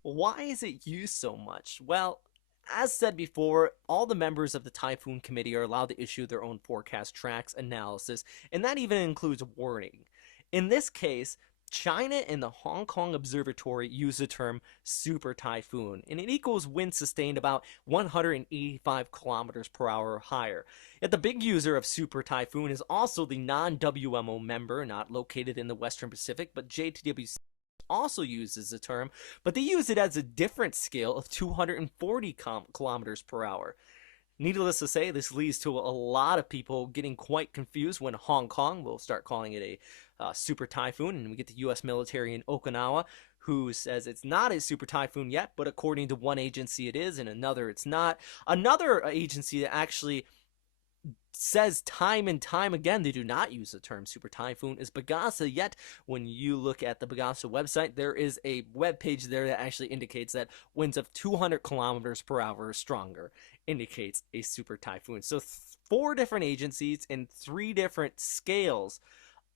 Why is it used so much? Well, as said before, all the members of the Typhoon Committee are allowed to issue their own forecast tracks analysis, and that even includes warning. In this case, China and the Hong Kong Observatory use the term super typhoon, and it equals winds sustained about 185 kilometers per hour or higher. Yet the big user of super typhoon is also the non-WMO member, not located in the Western Pacific, but JTWC also uses the term, but they use it as a different scale of 240 kilometers per hour. Needless to say, this leads to a lot of people getting quite confused when Hong Kong will start calling it a super typhoon, and we get the U.S. military in Okinawa who says it's not a super typhoon yet, but according to one agency it is, and another it's not. Another agency that actually says time and time again they do not use the term super typhoon is Pegasa, yet when you look at the Pegasa website, there is a web page there that actually indicates that winds of 200 kilometers per hour or stronger indicates a super typhoon. So four different agencies and three different scales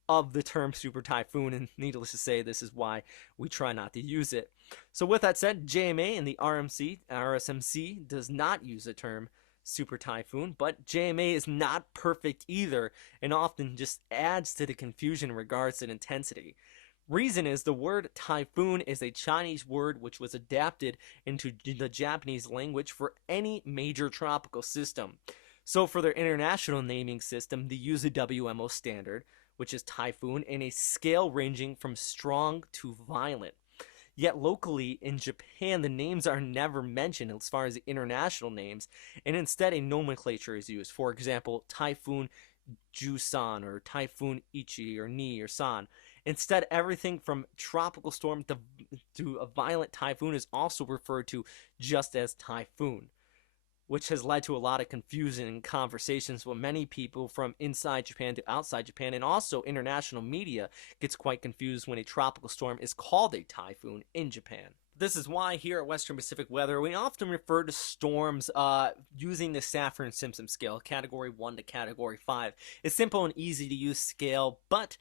of the term super typhoon, and needless to say, this is why we try not to use it. So with that said, JMA and the RSMC does not use the term super typhoon, but JMA is not perfect either and often just adds to the confusion in regards to intensity. Reason is the word typhoon is a Chinese word which was adapted into the Japanese language for any major tropical system. So for their international naming system, they use the WMO standard, which is typhoon, in a scale ranging from strong to violent. Yet locally in Japan, the names are never mentioned as far as the international names, and instead a nomenclature is used. For example, Typhoon Jusan or Typhoon Ichi or Ni or San. Instead, everything from tropical storm to a violent typhoon is also referred to just as typhoon, which has led to a lot of confusion and conversations with many people from inside Japan to outside Japan, and also international media gets quite confused when a tropical storm is called a typhoon in Japan. This is why here at Western Pacific Weather, we often refer to storms using the Saffir-Simpson scale, Category 1 to Category 5. It's simple and easy to use scale, but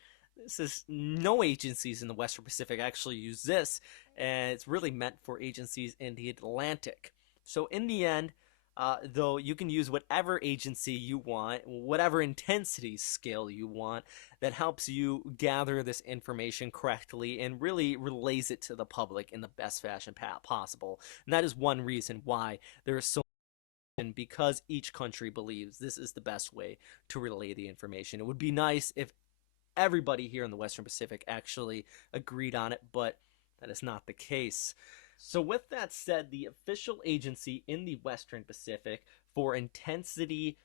no agencies in the Western Pacific actually use this, and it's really meant for agencies in the Atlantic. So in the end, though you can use whatever agency you want, whatever intensity scale you want, that helps you gather this information correctly and really relays it to the public in the best fashion possible. And that is one reason why there is so much, because each country believes this is the best way to relay the information. It would be nice if everybody here in the Western Pacific actually agreed on it, but that is not the case. So with that said, the official agency in the Western Pacific for intensity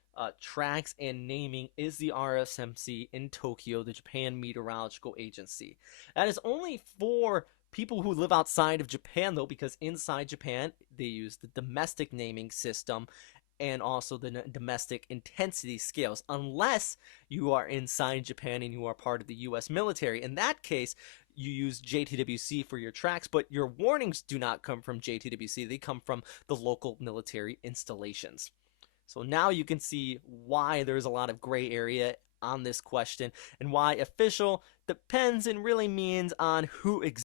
tracks and naming is the RSMC in Tokyo, the Japan Meteorological Agency. That is only for people who live outside of Japan, though, because inside Japan they use the domestic naming system and also the domestic intensity scales, unless you are inside Japan and you are part of the U.S. military. In that case, you use JTWC for your tracks, but your warnings do not come from JTWC. They come from the local military installations. So now you can see why there's a lot of gray area on this question and why official depends and really means on who exactly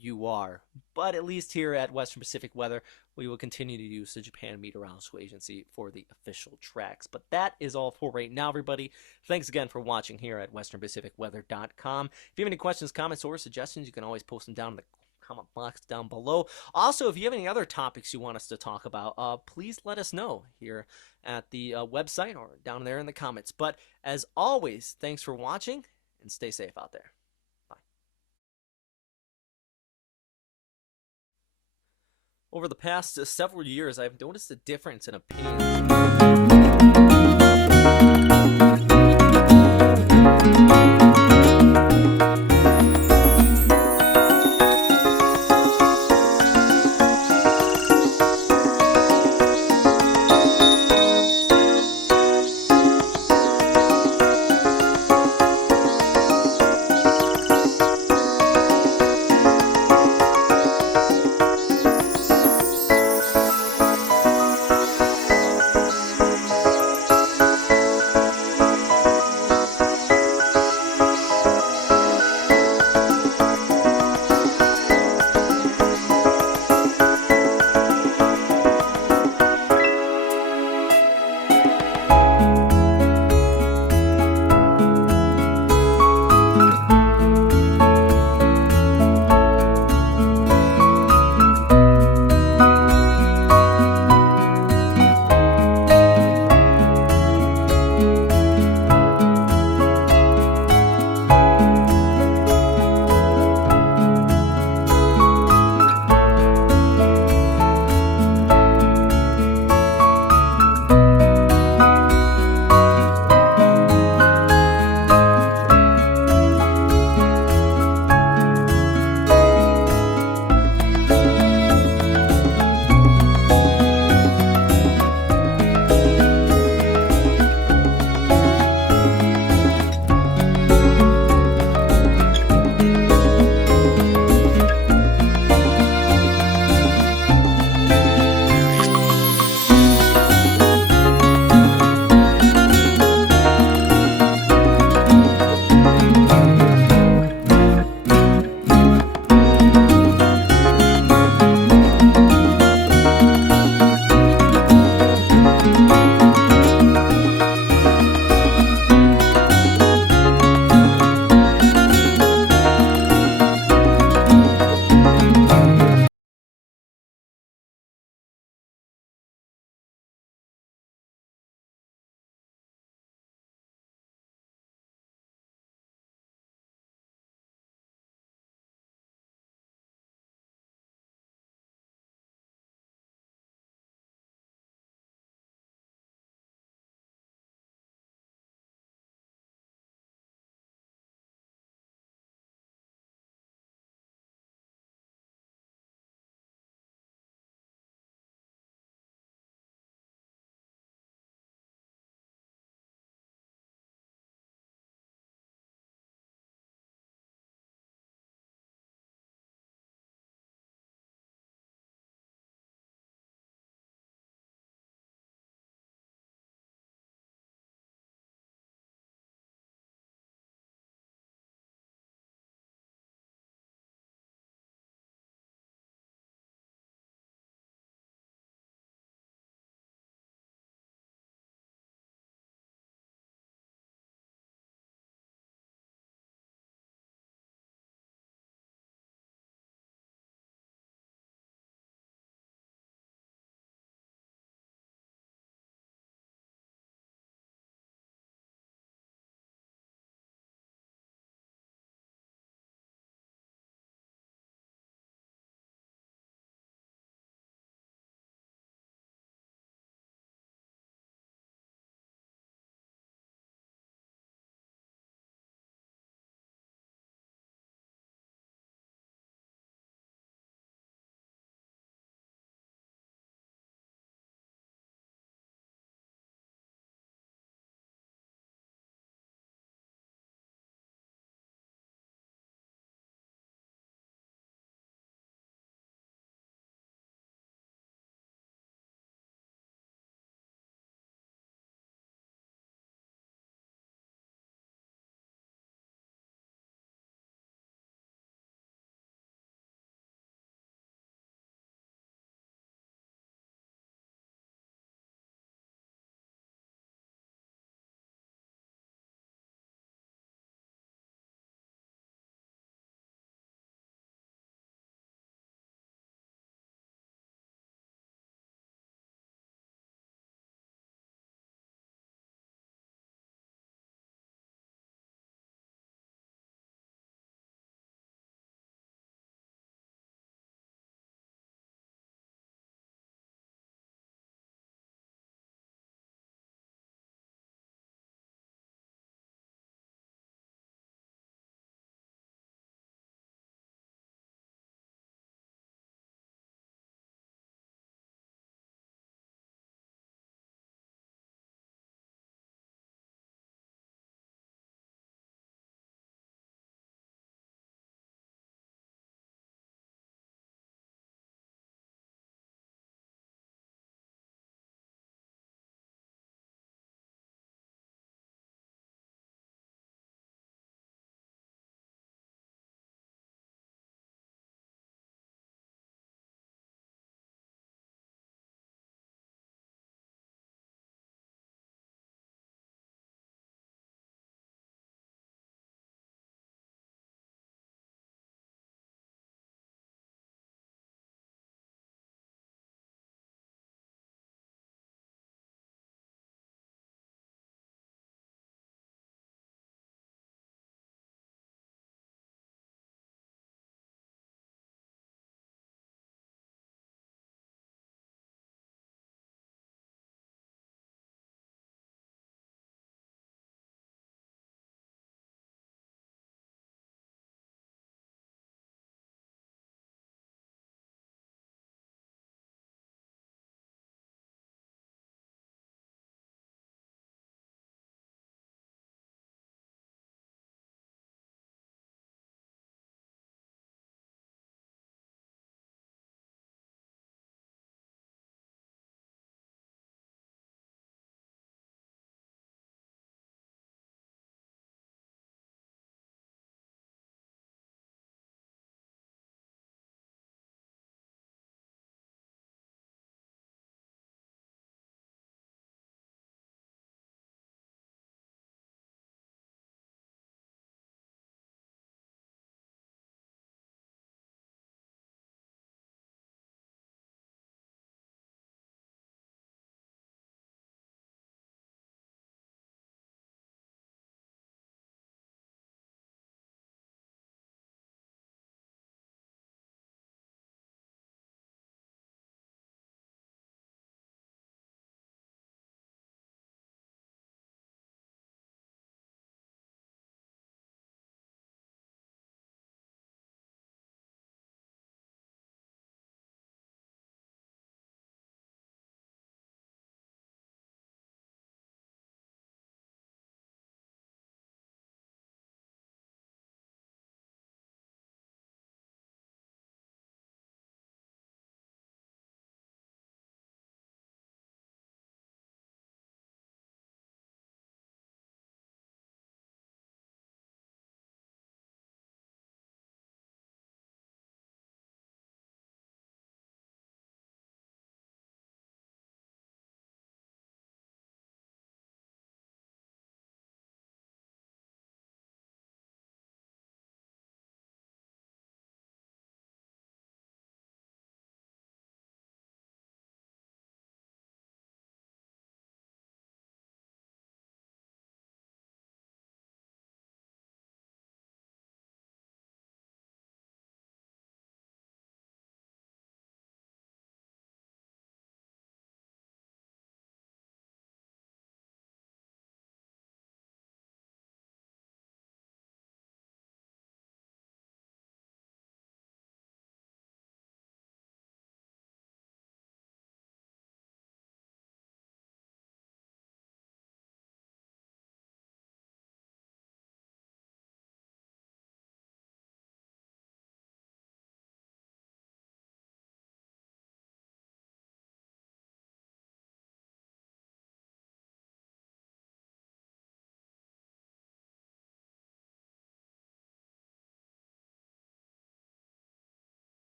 you are. But at least here at Western Pacific Weather, we will continue to use the Japan Meteorological Agency for the official tracks. But that is all for right now, everybody. Thanks again for watching here at westernpacificweather.com. If you have any questions, comments, or suggestions, you can always post them down in the comment box down below. Also, if you have any other topics you want us to talk about, please let us know here at the website or down there in the comments. But as always, thanks for watching and stay safe out there. Bye. Over the past several years, I've noticed a difference in opinions.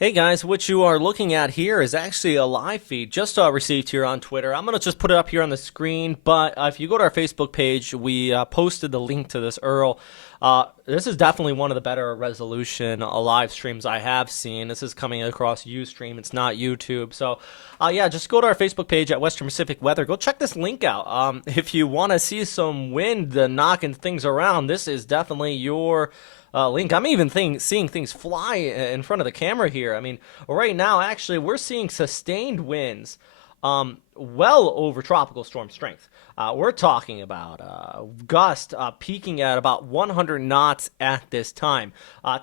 Hey guys, what you are looking at here is actually a live feed just received here on Twitter. I'm going to just put it up here on the screen, but if you go to our Facebook page, we posted the link to this Earl. This is definitely one of the better resolution live streams I have seen. This is coming across Ustream. It's not YouTube. So, yeah, just go to our Facebook page at Western Pacific Weather. Go check this link out. If you want to see some wind knocking things around, this is definitely your link. I'm even seeing things fly in front of the camera here. I mean, right now, actually, we're seeing sustained winds well over tropical storm strength. We're talking about gust peaking at about 100 knots at this time.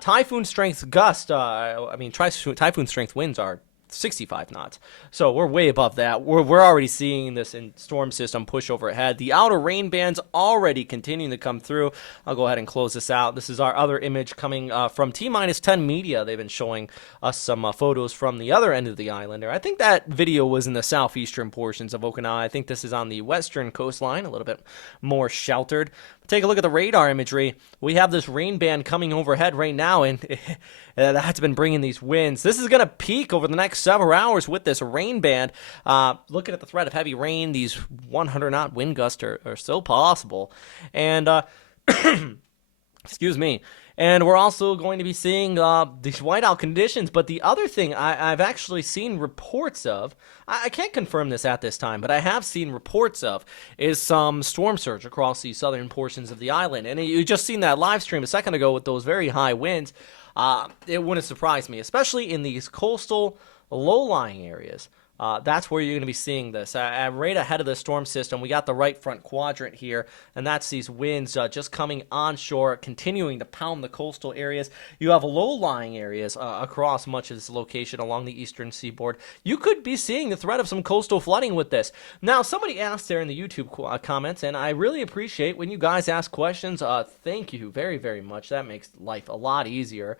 Typhoon strength gust, typhoon strength winds are 65 knots. So we're way above that. We're already seeing this in storm system push overhead. The outer rain bands already continuing to come through. I'll go ahead and close this out. This is our other image coming from T-10 Media. They've been showing us some photos from the other end of the island. I think that video was in the southeastern portions of Okinawa. I think this is on the western coastline, a little bit more sheltered. Take a look at the radar imagery. We have this rain band coming overhead right now, and that's been bringing these winds. This is going to peak over the next several hours with this rain band. Looking at the threat of heavy rain, these 100-knot wind gusts are still possible. And, excuse me. And we're also going to be seeing these whiteout conditions. But the other thing I've actually seen reports of, I can't confirm this at this time, but I have seen reports of, is some storm surge across the southern portions of the island. And you just seen that live stream a second ago with those very high winds. It wouldn't surprise me, especially in these coastal, low-lying areas. That's where you're going to be seeing this. Right ahead of the storm system, we got the right front quadrant here, and that's these winds just coming onshore, continuing to pound the coastal areas. You have low-lying areas across much of this location along the eastern seaboard. You could be seeing the threat of some coastal flooding with this. Now, somebody asked there in the YouTube comments, and I really appreciate when you guys ask questions. Thank you very, very much. That makes life a lot easier.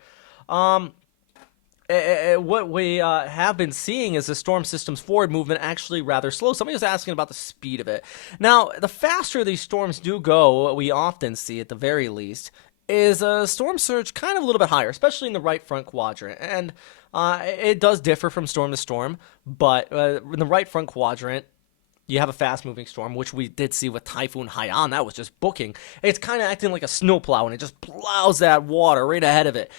What we have been seeing is the storm system's forward movement actually rather slow. Somebody was asking about the speed of it. Now, the faster these storms do go, what we often see at the very least, is a storm surge kind of a little bit higher, especially in the right front quadrant. And it does differ from storm to storm, but in the right front quadrant, you have a fast-moving storm, which we did see with Typhoon Haiyan. That was just booking. It's kind of acting like a snowplow, and it just plows that water right ahead of it.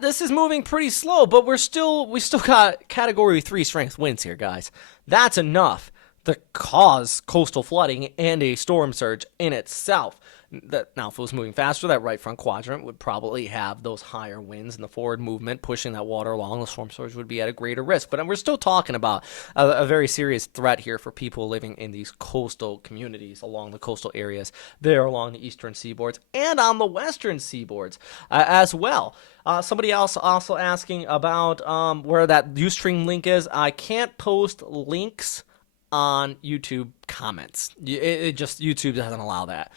This is moving pretty slow, but we still got Category 3 strength winds here, guys. That's enough to cause coastal flooding and a storm surge in itself. Now, if it was moving faster, that right front quadrant would probably have those higher winds and the forward movement pushing that water along. The storm surge would be at a greater risk. But we're still talking about a very serious threat here for people living in these coastal communities along the coastal areas there along the eastern seaboards and on the western seaboards as well. Somebody else also asking about where that Ustream link is. I can't post links on YouTube comments. It just, YouTube doesn't allow that.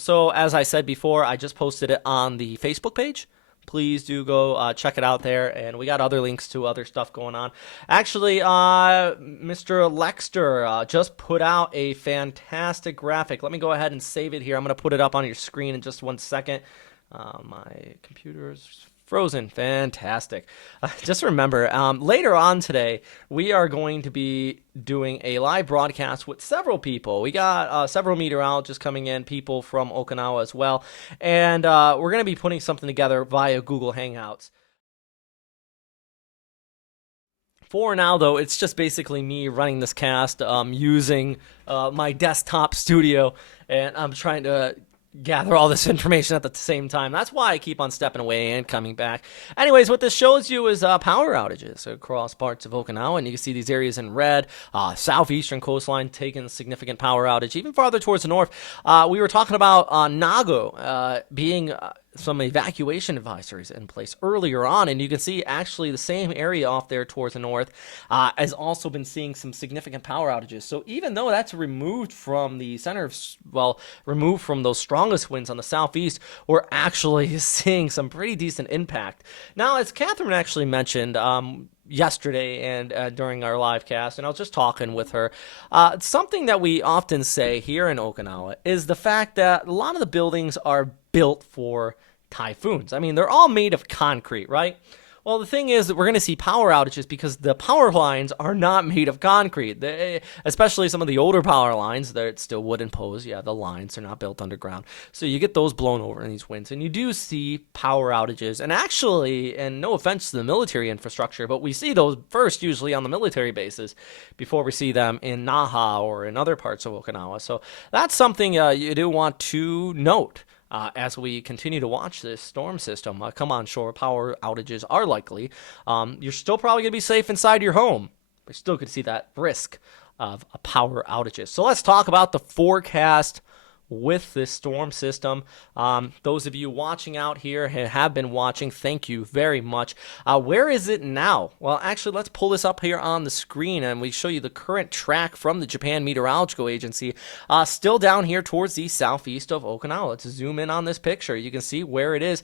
So as I said before, I just posted it on the Facebook page. Please do go check it out there, and we got other links to other stuff going on. Actually, Mr. Lexter just put out a fantastic graphic. Let me go ahead and save it here. I'm going to put it up on your screen in just 1 second. My computer's frozen. Fantastic. Just remember, later on today, we are going to be doing a live broadcast with several people. We got several meteorologists coming in, people from Okinawa as well, and we're going to be putting something together via Google Hangouts. For now, though, it's just basically me running this cast using my desktop studio, and I'm trying to gather all this information at the same time. That's why I keep on stepping away and coming back. Anyways, what this shows you is power outages across parts of Okinawa, and you can see these areas in red. Southeastern coastline taking a significant power outage. Even farther towards the north, we were talking about Nago being some evacuation advisories in place earlier on, and you can see actually the same area off there towards the north has also been seeing some significant power outages. So even though that's removed from the center of, well, removed from those strongest winds on the southeast, we're actually seeing some pretty decent impact. Now, as Catherine actually mentioned yesterday and during our live cast, and I was just talking with her, something that we often say here in Okinawa is the fact that a lot of the buildings are built for typhoons. I mean, they're all made of concrete, right? Well, the thing is that we're going to see power outages because the power lines are not made of concrete. Especially some of the older power lines, they're still wooden poles. Yeah, the lines are not built underground. So you get those blown over in these winds, and you do see power outages. And actually, and no offense to the military infrastructure, but we see those first usually on the military bases before we see them in Naha or in other parts of Okinawa. So that's something you do want to note. As we continue to watch this storm system come on shore, power outages are likely. You're still probably going to be safe inside your home, but you still could see that risk of power outages. So let's talk about the forecast with this storm system. Those of you watching out here have been watching, thank you very much. Where is it now? Well, actually, let's pull this up here on the screen and we show you the current track from the Japan Meteorological Agency. Still down here towards the southeast of Okinawa. Let's zoom in on this picture. You can see where it is.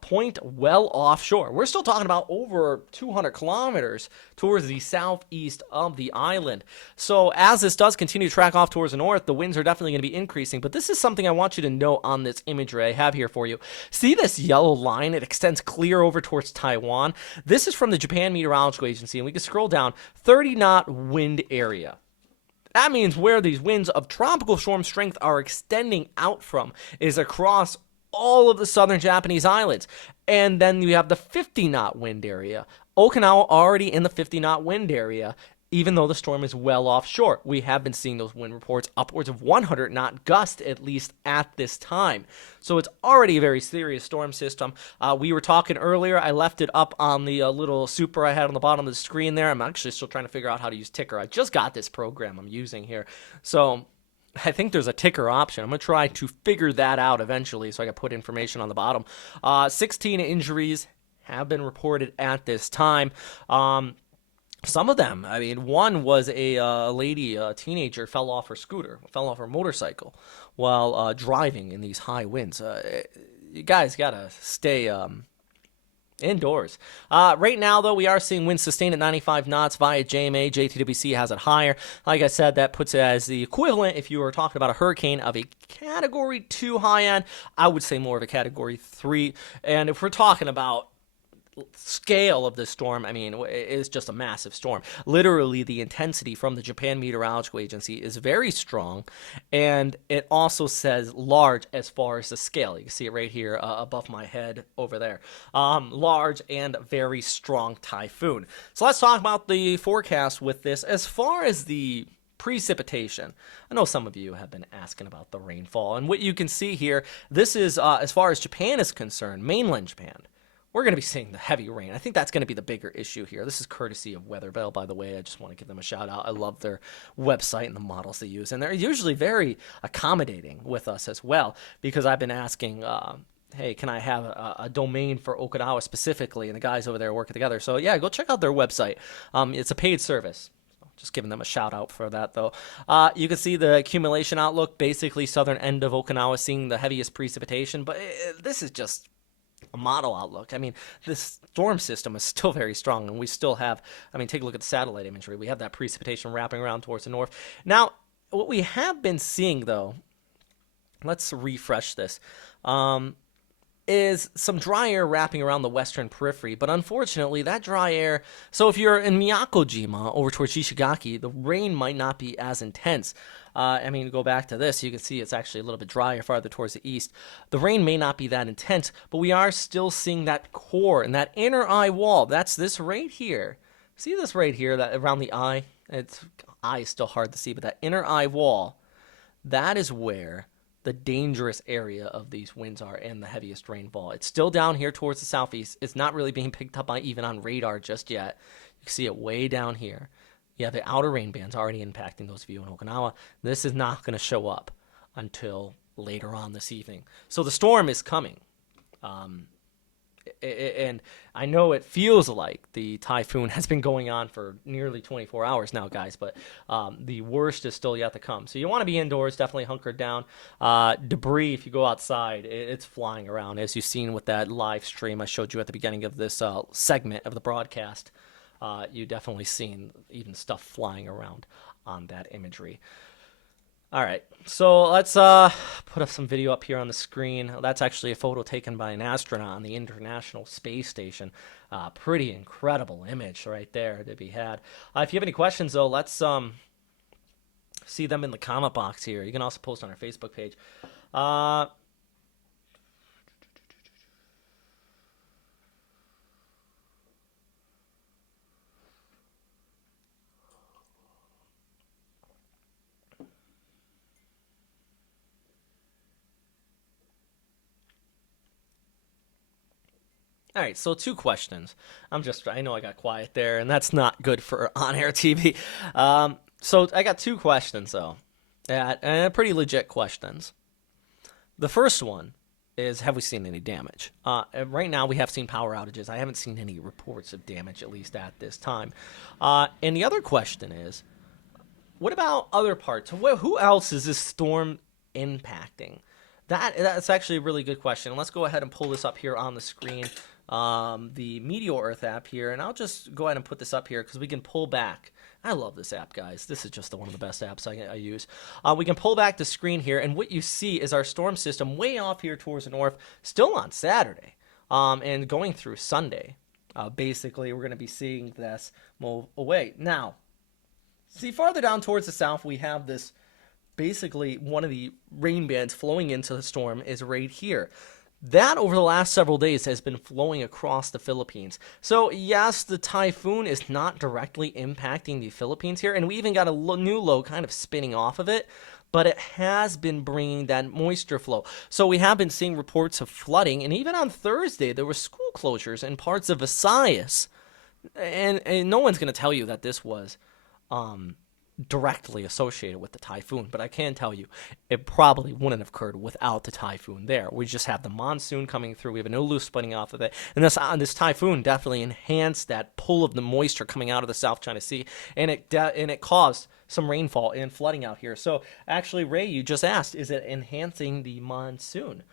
Point well offshore. We're still talking about over 200 kilometers towards the southeast of the island. So as this does continue to track off towards the north, the winds are definitely going to be increasing. But this is something I want you to note on this imagery I have here for you. See this yellow line? It extends clear over towards Taiwan. This is from the Japan Meteorological Agency, and we can scroll down. 30-knot wind area. That means where these winds of tropical storm strength are extending out from is across all of the southern Japanese islands. And then you have the 50-knot wind area. Okinawa already in the 50-knot wind area, even though the storm is well offshore. We have been seeing those wind reports upwards of 100-knot gust, at least at this time. So it's already a very serious storm system. We were talking earlier. I left it up on the little super I had on the bottom of the screen there. I'm actually still trying to figure out how to use ticker. I just got this program I'm using here. So I think there's a ticker option. I'm going to try to figure that out eventually so I can put information on the bottom. 16 injuries have been reported at this time. Some of them, I mean, one was a lady, a teenager, fell off her motorcycle while driving in these high winds. You guys got to stay indoors. Right now, though, we are seeing winds sustained at 95 knots via JMA. JTWC has it higher. Like I said, that puts it as the equivalent, if you were talking about a hurricane, of a Category 2 high end. I would say more of a Category 3. And if we're talking about scale of this storm, I mean, it's just a massive storm. Literally, the intensity from the Japan Meteorological Agency is very strong, and it also says large as far as the scale. You can see it right here above my head over there. Large and very strong typhoon. So let's talk about the forecast with this. As far as the precipitation, I know some of you have been asking about the rainfall, and what you can see here, this is as far as Japan is concerned, mainland Japan. We're going to be seeing the heavy rain. I think that's going to be the bigger issue here. This is courtesy of Weatherbell, by the way. I just want to give them a shout out. I love their website and the models they use. And they're usually very accommodating with us as well, because I've been asking, hey, can I have a domain for Okinawa specifically? And the guys over there are working together. So, yeah, go check out their website. It's a paid service. Just giving them a shout out for that, though. You can see the accumulation outlook, basically southern end of Okinawa seeing the heaviest precipitation. But this is just a model outlook. I mean, this storm system is still very strong, and we still have, I mean, take a look at the satellite imagery. We have that precipitation wrapping around towards the north. Now, what we have been seeing, though, let's refresh this, is some dry air wrapping around the western periphery, but unfortunately, that dry air, so if you're in Miyakojima over towards Ishigaki, the rain might not be as intense. I mean, go back to this, you can see it's actually a little bit drier farther towards the east. The rain may not be that intense, but we are still seeing that core and that inner eye wall. That's this right here. See this right here, that around the eye? Eye is still hard to see, but that inner eye wall, that is where the dangerous area of these winds are and the heaviest rainfall. It's still down here towards the southeast. It's not really being picked up by even on radar just yet. You can see it way down here. Yeah, the outer rain bands already impacting those of you in Okinawa. This is not going to show up until later on this evening. So the storm is coming. And I know it feels like the typhoon has been going on for nearly 24 hours now, guys, but the worst is still yet to come. So you want to be indoors, definitely hunkered down. Debris, if you go outside, it's flying around, as you've seen with that live stream I showed you at the beginning of this segment of the broadcast. You definitely seen even stuff flying around on that imagery. All right, so let's put up some video up here on the screen. That's actually a photo taken by an astronaut on the International Space Station. Pretty incredible image right there to be had. If you have any questions, though, let's see them in the comment box here. You can also post on our Facebook page. All right, so 2 questions. I know I got quiet there, and that's not good for on-air TV. So I got 2 questions, though, and pretty legit questions. The first one is, have we seen any damage? Right now, we have seen power outages. I haven't seen any reports of damage, at least at this time. And the other question is, what about other parts? Who else is this storm impacting? That's actually a really good question. Let's go ahead and pull this up here on the screen, the Meteor Earth app here, and I'll just go ahead and put this up here because we can pull back. I love this app, guys. This is just one of the best apps I use. We can pull back the screen here, and what you see is our storm system way off here towards the north, still on Saturday, and going through Sunday. Basically, we're going to be seeing this move away. Now, see, farther down towards the south, we have this, basically, one of the rain bands flowing into the storm is right here. That, over the last several days, has been flowing across the Philippines. So, yes, the typhoon is not directly impacting the Philippines here, and we even got a new low kind of spinning off of it, but it has been bringing that moisture flow. So we have been seeing reports of flooding, and even on Thursday, there were school closures in parts of Visayas. And no one's going to tell you that this was directly associated with the typhoon, but I can tell you it probably wouldn't have occurred without the typhoon there. We just have the monsoon coming through. We have a no loose splitting off of it, and this typhoon definitely enhanced that pull of the moisture coming out of the South China Sea, and it caused some rainfall and flooding out here. So actually, Ray, you just asked, is it enhancing the monsoon?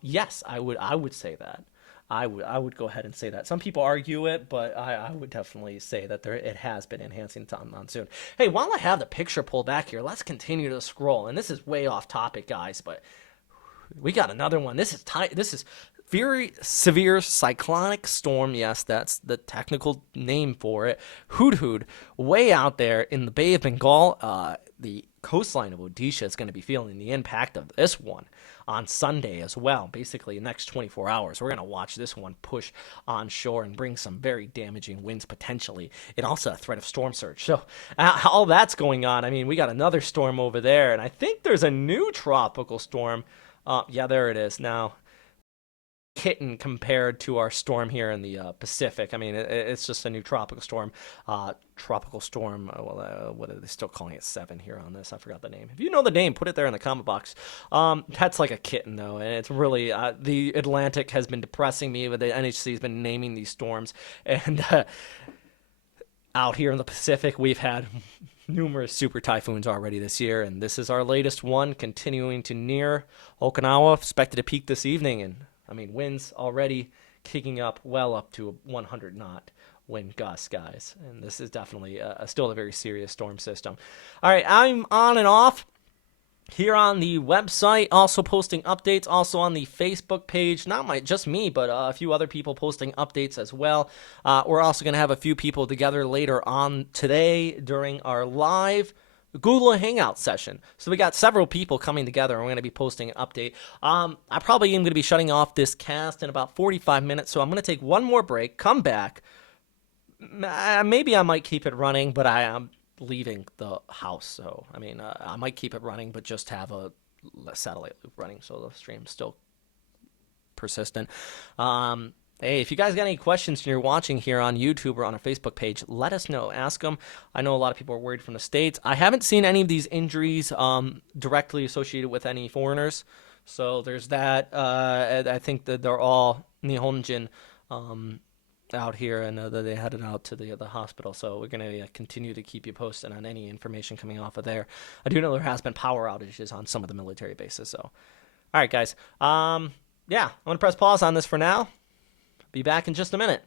Yes, I would say that. I would go ahead and say that. Some people argue it, but I would definitely say that it has been enhancing the monsoon. Hey, while I have the picture pulled back here, let's continue to scroll. And this is way off topic, guys, but we got another one. This is very severe cyclonic storm. Yes, that's the technical name for it. Hudhud, way out there in the Bay of Bengal. The coastline of Odisha is going to be feeling the impact of this one on Sunday as well. Basically, the next 24 hours, we're going to watch this one push on shore and bring some very damaging winds potentially, and also a threat of storm surge. So all that's going on. I mean, we got another storm over there, and I think there's a new tropical storm. Yeah, there it is now. Kitten compared to our storm here in the Pacific. I mean, it's just a new tropical storm. What are they still calling it? 7 here on this? I forgot the name. If you know the name, put it there in the comment box. That's like a kitten, though, and it's really the Atlantic has been depressing me, but the NHC has been naming these storms, and out here in the Pacific, we've had numerous super typhoons already this year, and this is our latest one, continuing to near Okinawa, expected to peak this evening, and I mean, winds already kicking up well up to a 100-knot wind gust, guys. And this is definitely still a very serious storm system. All right, I'm on and off here on the website, also posting updates, also on the Facebook page. Not just me, but a few other people posting updates as well. We're also going to have a few people together later on today during our live Google Hangout session. So we got several people coming together, and we're going to be posting an update. I probably am going to be shutting off this cast in about 45 minutes, so I'm going to take one more break, come back. Maybe I might keep it running, but I am leaving the house. So, I mean, I might keep it running, but just have a satellite loop running, so the stream's still persistent. Hey, if you guys got any questions and you're watching here on YouTube or on our Facebook page, let us know. Ask them. I know a lot of people are worried from the States. I haven't seen any of these injuries directly associated with any foreigners. So there's that. I think that they're all Nihonjin out here, and that they headed out to the hospital. So we're going to continue to keep you posted on any information coming off of there. I do know there has been power outages on some of the military bases. So, all right, guys. Yeah, I'm going to press pause on this for now. Be back in just a minute.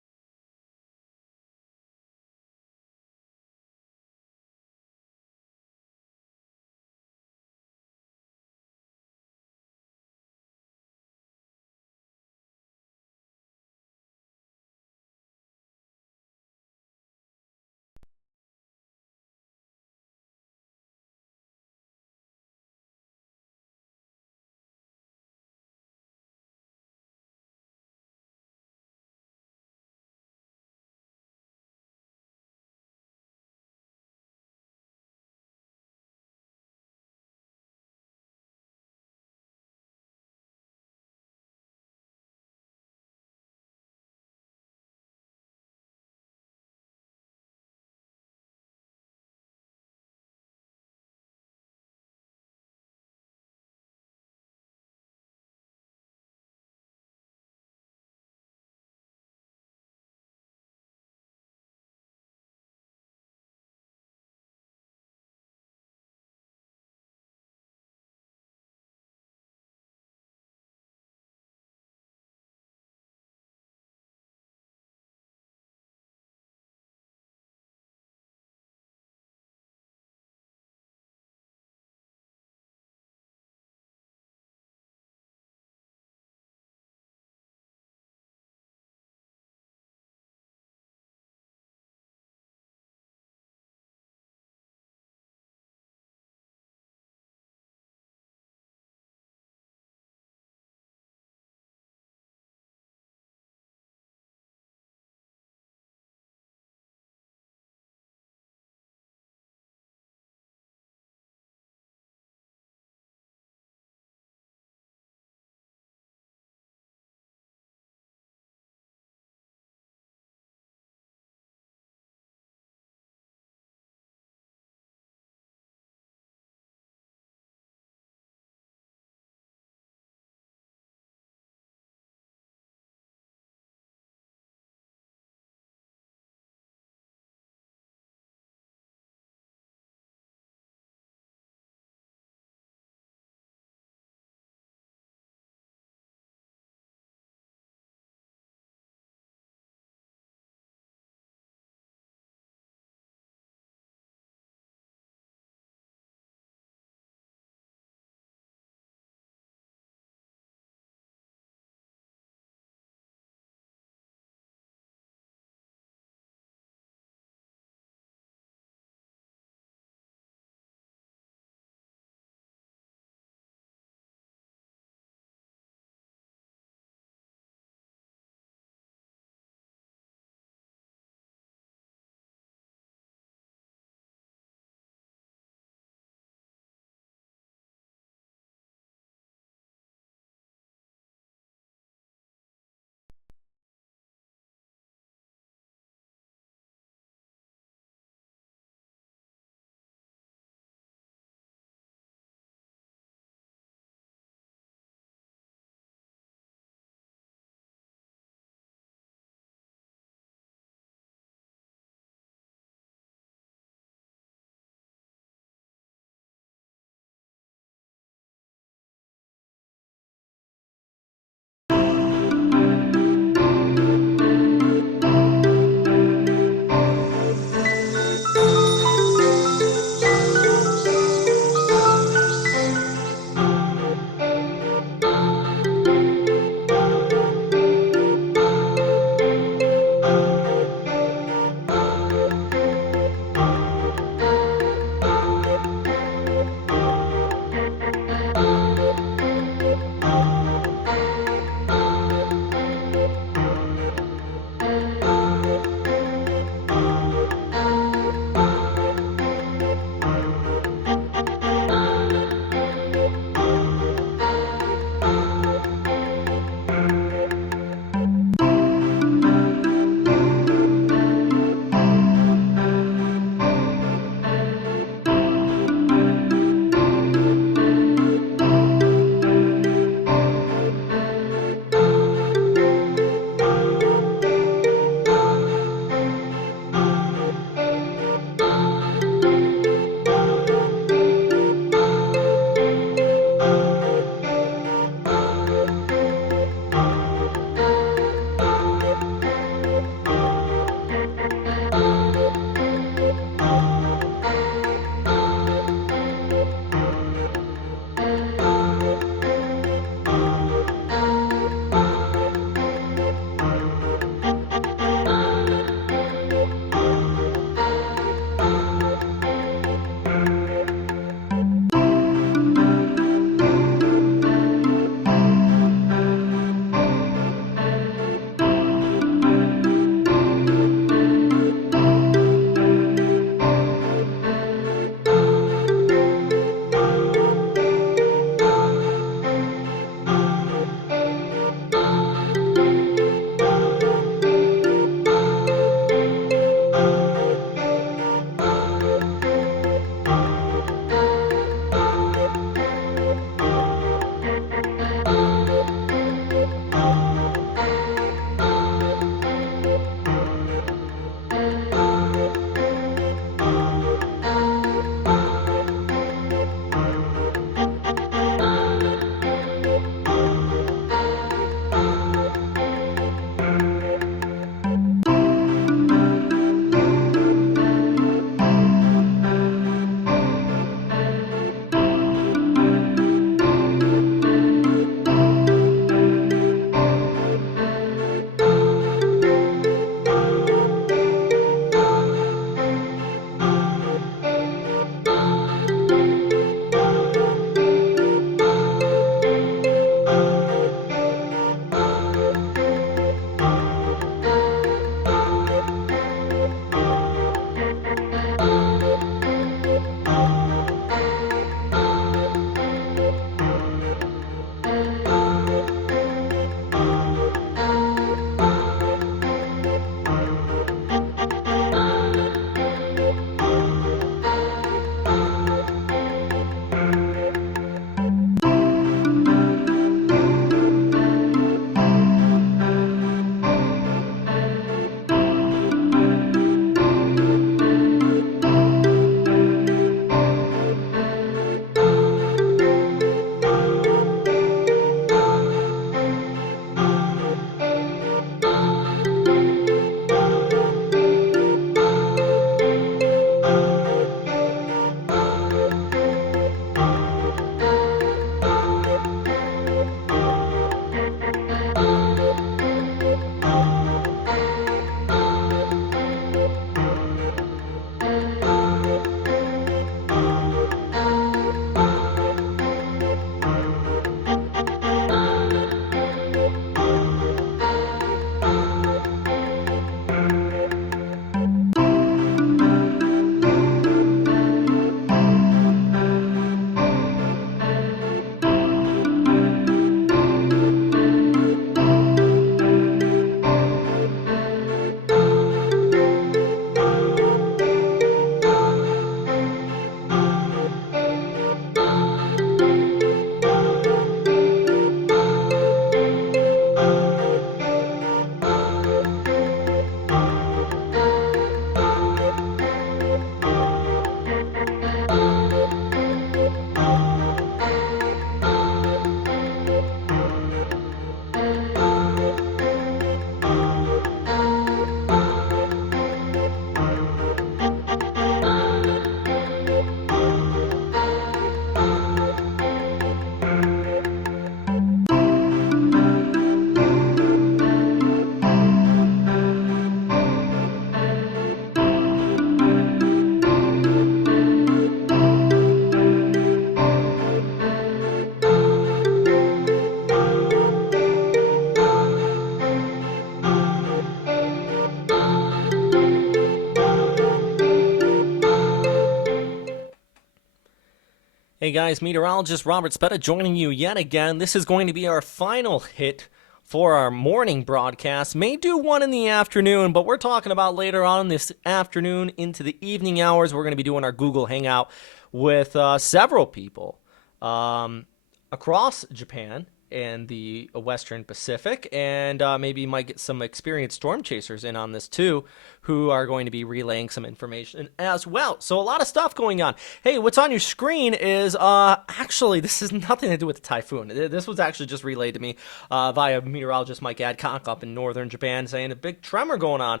Hey guys, meteorologist Robert Spetta joining you yet again. This is going to be our final hit for our morning broadcast. May do one in the afternoon, but we're talking about later on this afternoon into the evening hours. We're going to be doing our Google Hangout with several people across Japan and the Western Pacific, and maybe you might get some experienced storm chasers in on this too, who are going to be relaying some information as well. So a lot of stuff going on. Hey, what's on your screen is actually, this has nothing to do with the typhoon. This was actually just relayed to me via meteorologist Mike Adcock up in northern Japan, saying a big tremor going on.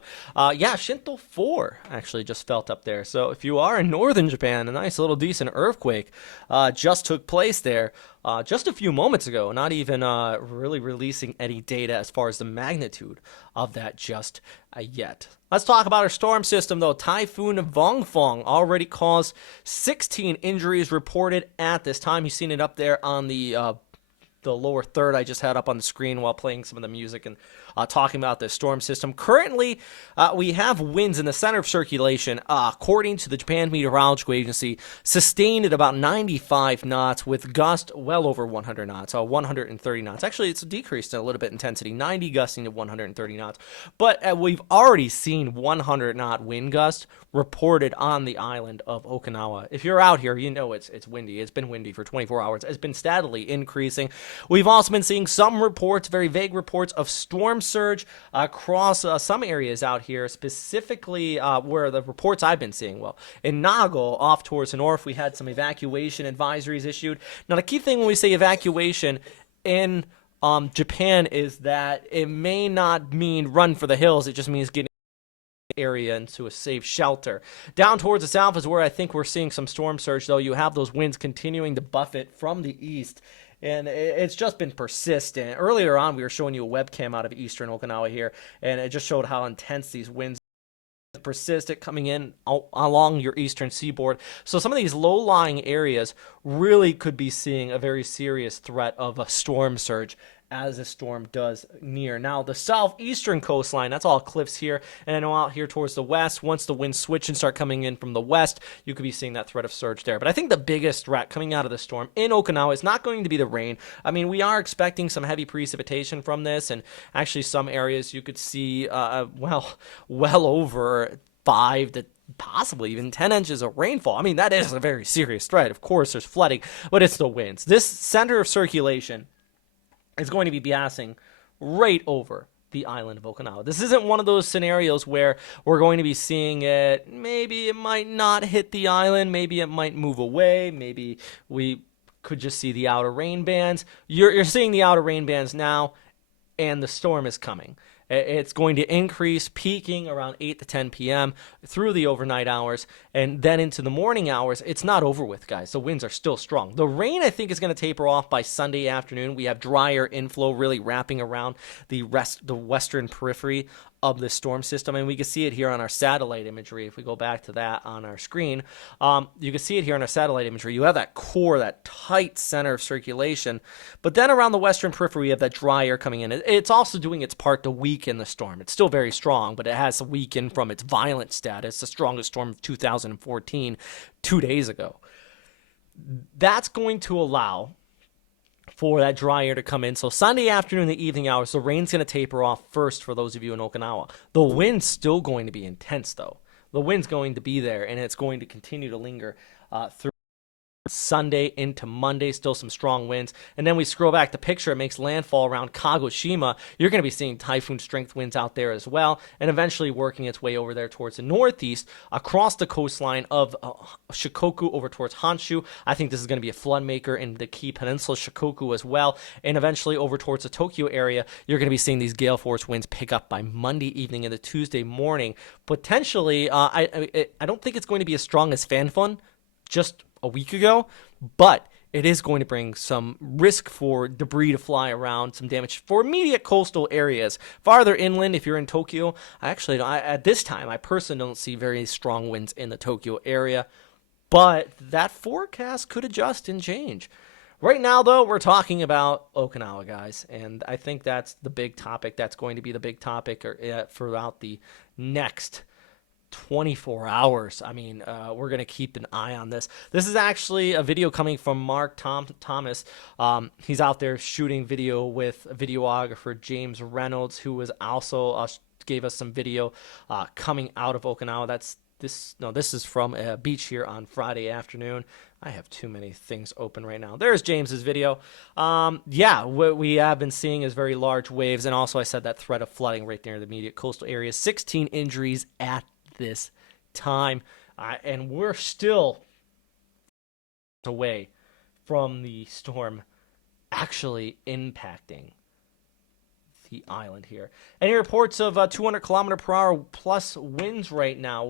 Yeah, Shinto 4 actually just felt up there. So if you are in northern Japan, a nice little decent earthquake just took place there. Just a few moments ago, not even really releasing any data as far as the magnitude of that just yet. Let's talk about our storm system, though. Typhoon Vongfong already caused 16 injuries reported at this time. You've seen it up there on the lower third I just had up on the screen while playing some of the music and talking about the storm system. Currently, we have winds in the center of circulation, according to the Japan Meteorological Agency, sustained at about 95 knots with gust well over 100 knots, 130 knots. Actually, it's decreased a little bit intensity, 90 gusting to 130 knots. But we've already seen 100 knot wind gust reported on the island of Okinawa. If you're out here, you know it's windy. It's been windy for 24 hours. It's been steadily increasing. We've also been seeing some reports, very vague reports, of storm surge across some areas out here, specifically where the reports I've been seeing. Well, in Nago, off towards the north, we had some evacuation advisories issued. Now, the key thing when we say evacuation in Japan is that it may not mean run for the hills. It just means getting area into a safe shelter. Down towards the south is where I think we're seeing some storm surge, though. You have those winds continuing to buffet from the east, and it's just been persistent. Earlier on, we were showing you a webcam out of eastern Okinawa here, and it just showed how intense these winds persistent coming in along your eastern seaboard. So some of these low-lying areas really could be seeing a very serious threat of a storm surge as a storm does near. Now, the southeastern coastline, that's all cliffs here, and I know out here towards the west, once the winds switch and start coming in from the west, you could be seeing that threat of surge there. But I think the biggest threat coming out of the storm in Okinawa is not going to be the rain. I mean, we are expecting some heavy precipitation from this, and actually some areas you could see, well over 5 to possibly even 10 inches of rainfall. I mean, that is a very serious threat. Of course, there's flooding, but it's the winds. This center of circulation is going to be passing right over the island of Okinawa. This isn't one of those scenarios where we're going to be seeing it. Maybe it might not hit the island. Maybe it might move away. Maybe we could just see the outer rain bands. You're seeing the outer rain bands now, and the storm is coming. It's going to increase, peaking around 8 to 10 p.m. through the overnight hours, and then into the morning hours. It's not over with, guys. The winds are still strong. The rain, I think, is going to taper off by Sunday afternoon. We have drier inflow really wrapping around the western periphery of the storm system, and we can see it here on our satellite imagery. If we go back to that on our screen, you can see it here on our satellite imagery. You have that core, that tight center of circulation, but then around the western periphery, we have that dry air coming in. It's also doing its part to weaken the storm. It's still very strong, but it has weakened from its violent status, the strongest storm of 2014, 2 days ago. That's going to allow for that dry air to come in. So Sunday afternoon, the evening hours, the rain's going to taper off first for those of you in Okinawa. The wind's still going to be intense, though. The wind's going to be there, and it's going to continue to linger through Sunday into Monday. Still some strong winds. And then we scroll back the picture. It makes landfall around Kagoshima. You're going to be seeing typhoon strength winds out there as well, and eventually working its way over there towards the northeast across the coastline of Shikoku over towards Honshu. I think this is going to be a flood maker in the key peninsula Shikoku as well, and eventually over towards the Tokyo area. You're going to be seeing these gale force winds pick up by Monday evening into Tuesday morning. Potentially, I don't think it's going to be as strong as Fanfun just a week ago, but it is going to bring some risk for debris to fly around, some damage for immediate coastal areas. Farther inland, if you're in Tokyo, at this time, I personally don't see very strong winds in the Tokyo area, but that forecast could adjust and change. Right now, though, we're talking about Okinawa, guys, and I think that's the big topic. That's going to be the big topic throughout the next 24 hours. I mean, we're going to keep an eye on this. This is actually a video coming from Mark Thomas. He's out there shooting video with videographer James Reynolds, who was also gave us some video coming out of Okinawa. This is from a beach here on Friday afternoon. I have too many things open right now. There's James's video. Yeah, what we have been seeing is very large waves, and also I said that threat of flooding right near the immediate coastal areas. 16 injuries at this time, and we're still away from the storm actually impacting the island here. Any reports of 200 kilometer per hour plus winds right now?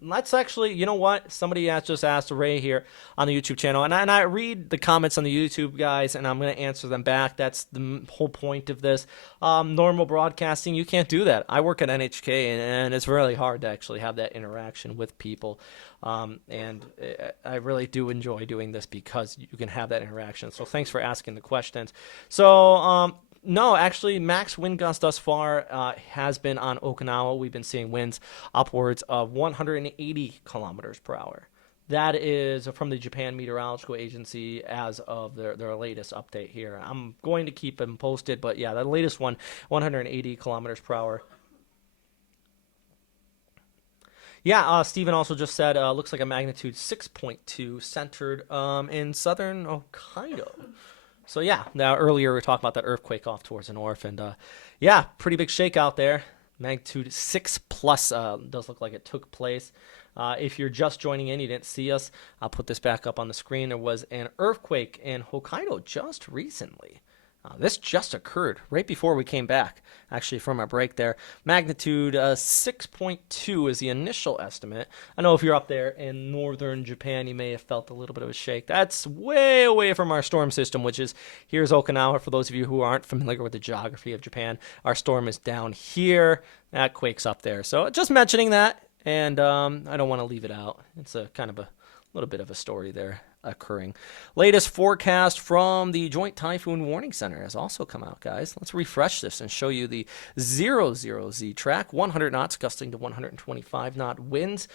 Let's actually, you know what? Somebody just asked Ray here on the YouTube channel, and I read the comments on the YouTube, guys, and I'm going to answer them back. That's the whole point of this. Normal broadcasting, you can't do that. I work at NHK, and it's really hard to actually have that interaction with people. And I really do enjoy doing this because you can have that interaction. So thanks for asking the questions. So, no, actually, max wind gust thus far has been on Okinawa. We've been seeing winds upwards of 180 kilometers per hour. That is from the Japan Meteorological Agency as of their latest update here. I'm going to keep them posted, but yeah, the latest one, 180 kilometers per hour. Yeah, Steven also just said, looks like a magnitude 6.2 centered in southern Hokkaido. So yeah, now earlier we were talking about that earthquake off towards the north, and yeah, pretty big shake out there. Magnitude 6 plus does look like it took place. If you're just joining in, you didn't see us, I'll put this back up on the screen. There was an earthquake in Hokkaido just recently. This just occurred right before we came back, actually, from our break there. Magnitude 6.2 is the initial estimate. I know if you're up there in northern Japan, you may have felt a little bit of a shake. That's way away from our storm system, which is, here's Okinawa. For those of you who aren't familiar with the geography of Japan, our storm is down here. That quakes up there. So just mentioning that, and I don't want to leave it out. It's a kind of a little bit of a story there occurring. Latest forecast from the Joint Typhoon Warning Center has also come out, guys. Let's refresh this and show you the 00Z track. 100 knots, gusting to 125 knot winds.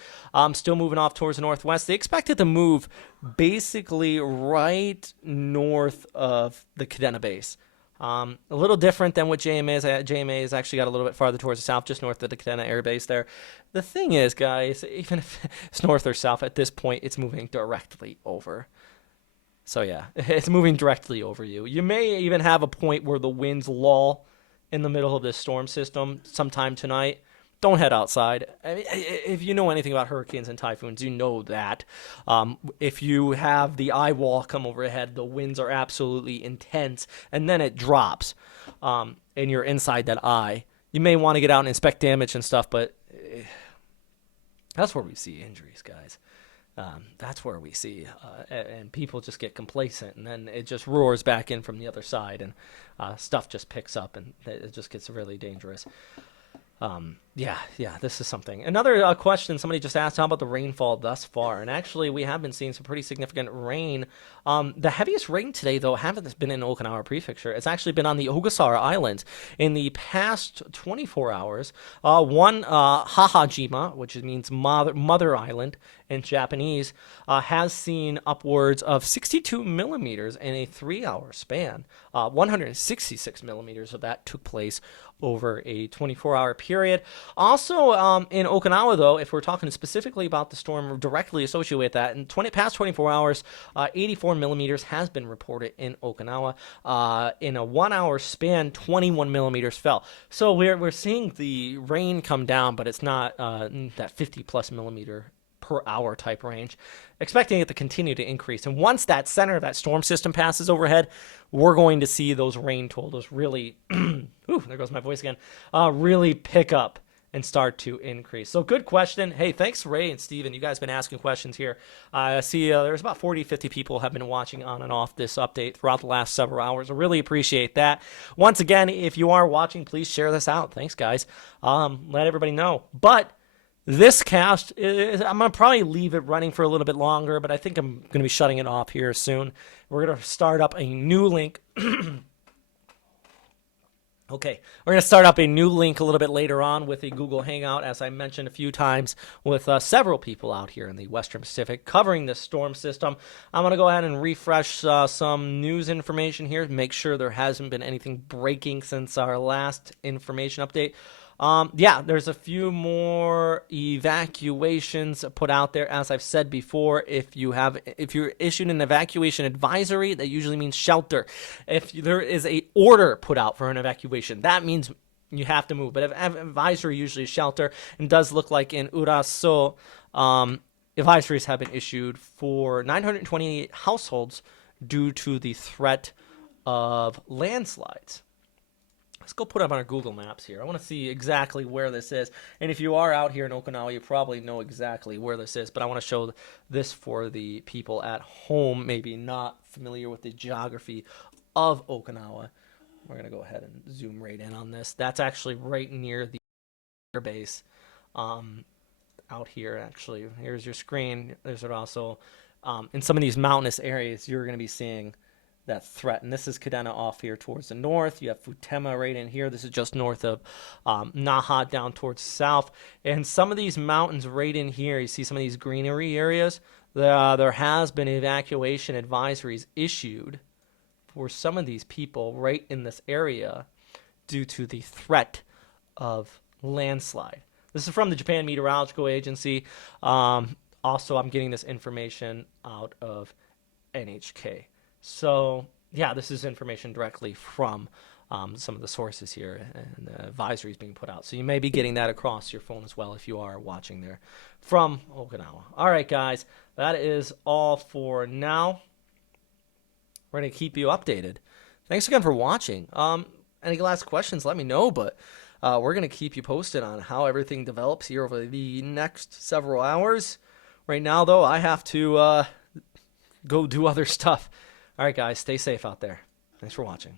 Still moving off towards the northwest. They expect it to move basically right north of the Kadena base. A little different than what JMA is. JMA has actually got a little bit farther towards the south, just north of the Kadena Air Base there. The thing is, guys, even if it's north or south, at this point, it's moving directly over. So yeah, it's moving directly over you. You may even have a point where the winds lull in the middle of this storm system sometime tonight. Don't head outside. I mean, if you know anything about hurricanes and typhoons, you know that. If you have the eye wall come overhead, the winds are absolutely intense, and then it drops, and you're inside that eye. You may want to get out and inspect damage and stuff, but that's where we see injuries, guys. That's where we see, and people just get complacent, and then it just roars back in from the other side, and stuff just picks up, and it just gets really dangerous. Yeah, this is something. Another question somebody just asked, how about the rainfall thus far? And actually, we have been seeing some pretty significant rain. The heaviest rain today, though, haven't been in Okinawa Prefecture. It's actually been on the Ogasawara Islands in the past 24 hours. One, Hahajima, which means mother island in Japanese, has seen upwards of 62 millimeters in a 3-hour span. 166 millimeters of that took place over a 24-hour period. Also, in Okinawa, though, if we're talking specifically about the storm directly associated with that, in past 24 hours, 84 millimeters has been reported in Okinawa. In a 1-hour span, 21 millimeters fell. So we're seeing the rain come down, but it's not that 50-plus millimeter per hour type range. Expecting it to continue to increase. And once that center of that storm system passes overhead, we're going to see those rain totals really, ooh, there goes my voice again, really pick up and start to increase. So good question. Hey, thanks, Ray and Steven. You guys have been asking questions here. I see there's about 40, 50 people have been watching on and off this update throughout the last several hours. I really appreciate that. Once again, if you are watching, please share this out. Thanks, guys. Let everybody know. But this cast, I'm going to probably leave it running for a little bit longer, but I think I'm going to be shutting it off here soon. We're going to start up a new link Okay, we're going to start up a new link a little bit later on with a Google Hangout, as I mentioned a few times, with several people out here in the Western Pacific covering this storm system. I'm going to go ahead and refresh some news information here, make sure there hasn't been anything breaking since our last information update. Yeah, there's a few more evacuations put out there. As I've said before, if you're issued an evacuation advisory, that usually means shelter. If there is a order put out for an evacuation, that means you have to move. But if advisory usually is shelter, and does look like in Uraso, advisories have been issued for 928 households due to the threat of landslides. Let's go put up on our Google Maps here. I want to see exactly where this is. And if you are out here in Okinawa, you probably know exactly where this is. But I want to show this for the people at home, maybe not familiar with the geography of Okinawa. We're going to go ahead and zoom right in on this. That's actually right near the air base out here, actually. Here's your screen. There's also, in some of these mountainous areas, you're going to be seeing that threat. And this is Kadena off here towards the north. You have Futema right in here. This is just north of Naha down towards the south. And some of these mountains right in here, you see some of these greenery areas. There has been evacuation advisories issued for some of these people right in this area due to the threat of landslide. This is from the Japan Meteorological Agency. Also, I'm getting this information out of NHK. So, yeah, this is information directly from some of the sources here and the advisories being put out. So you may be getting that across your phone as well if you are watching there from Okinawa. All right, guys, that is all for now. We're going to keep you updated. Thanks again for watching. Any last questions, let me know, but we're going to keep you posted on how everything develops here over the next several hours. Right now, though, I have to go do other stuff. All right, guys, stay safe out there. Thanks for watching.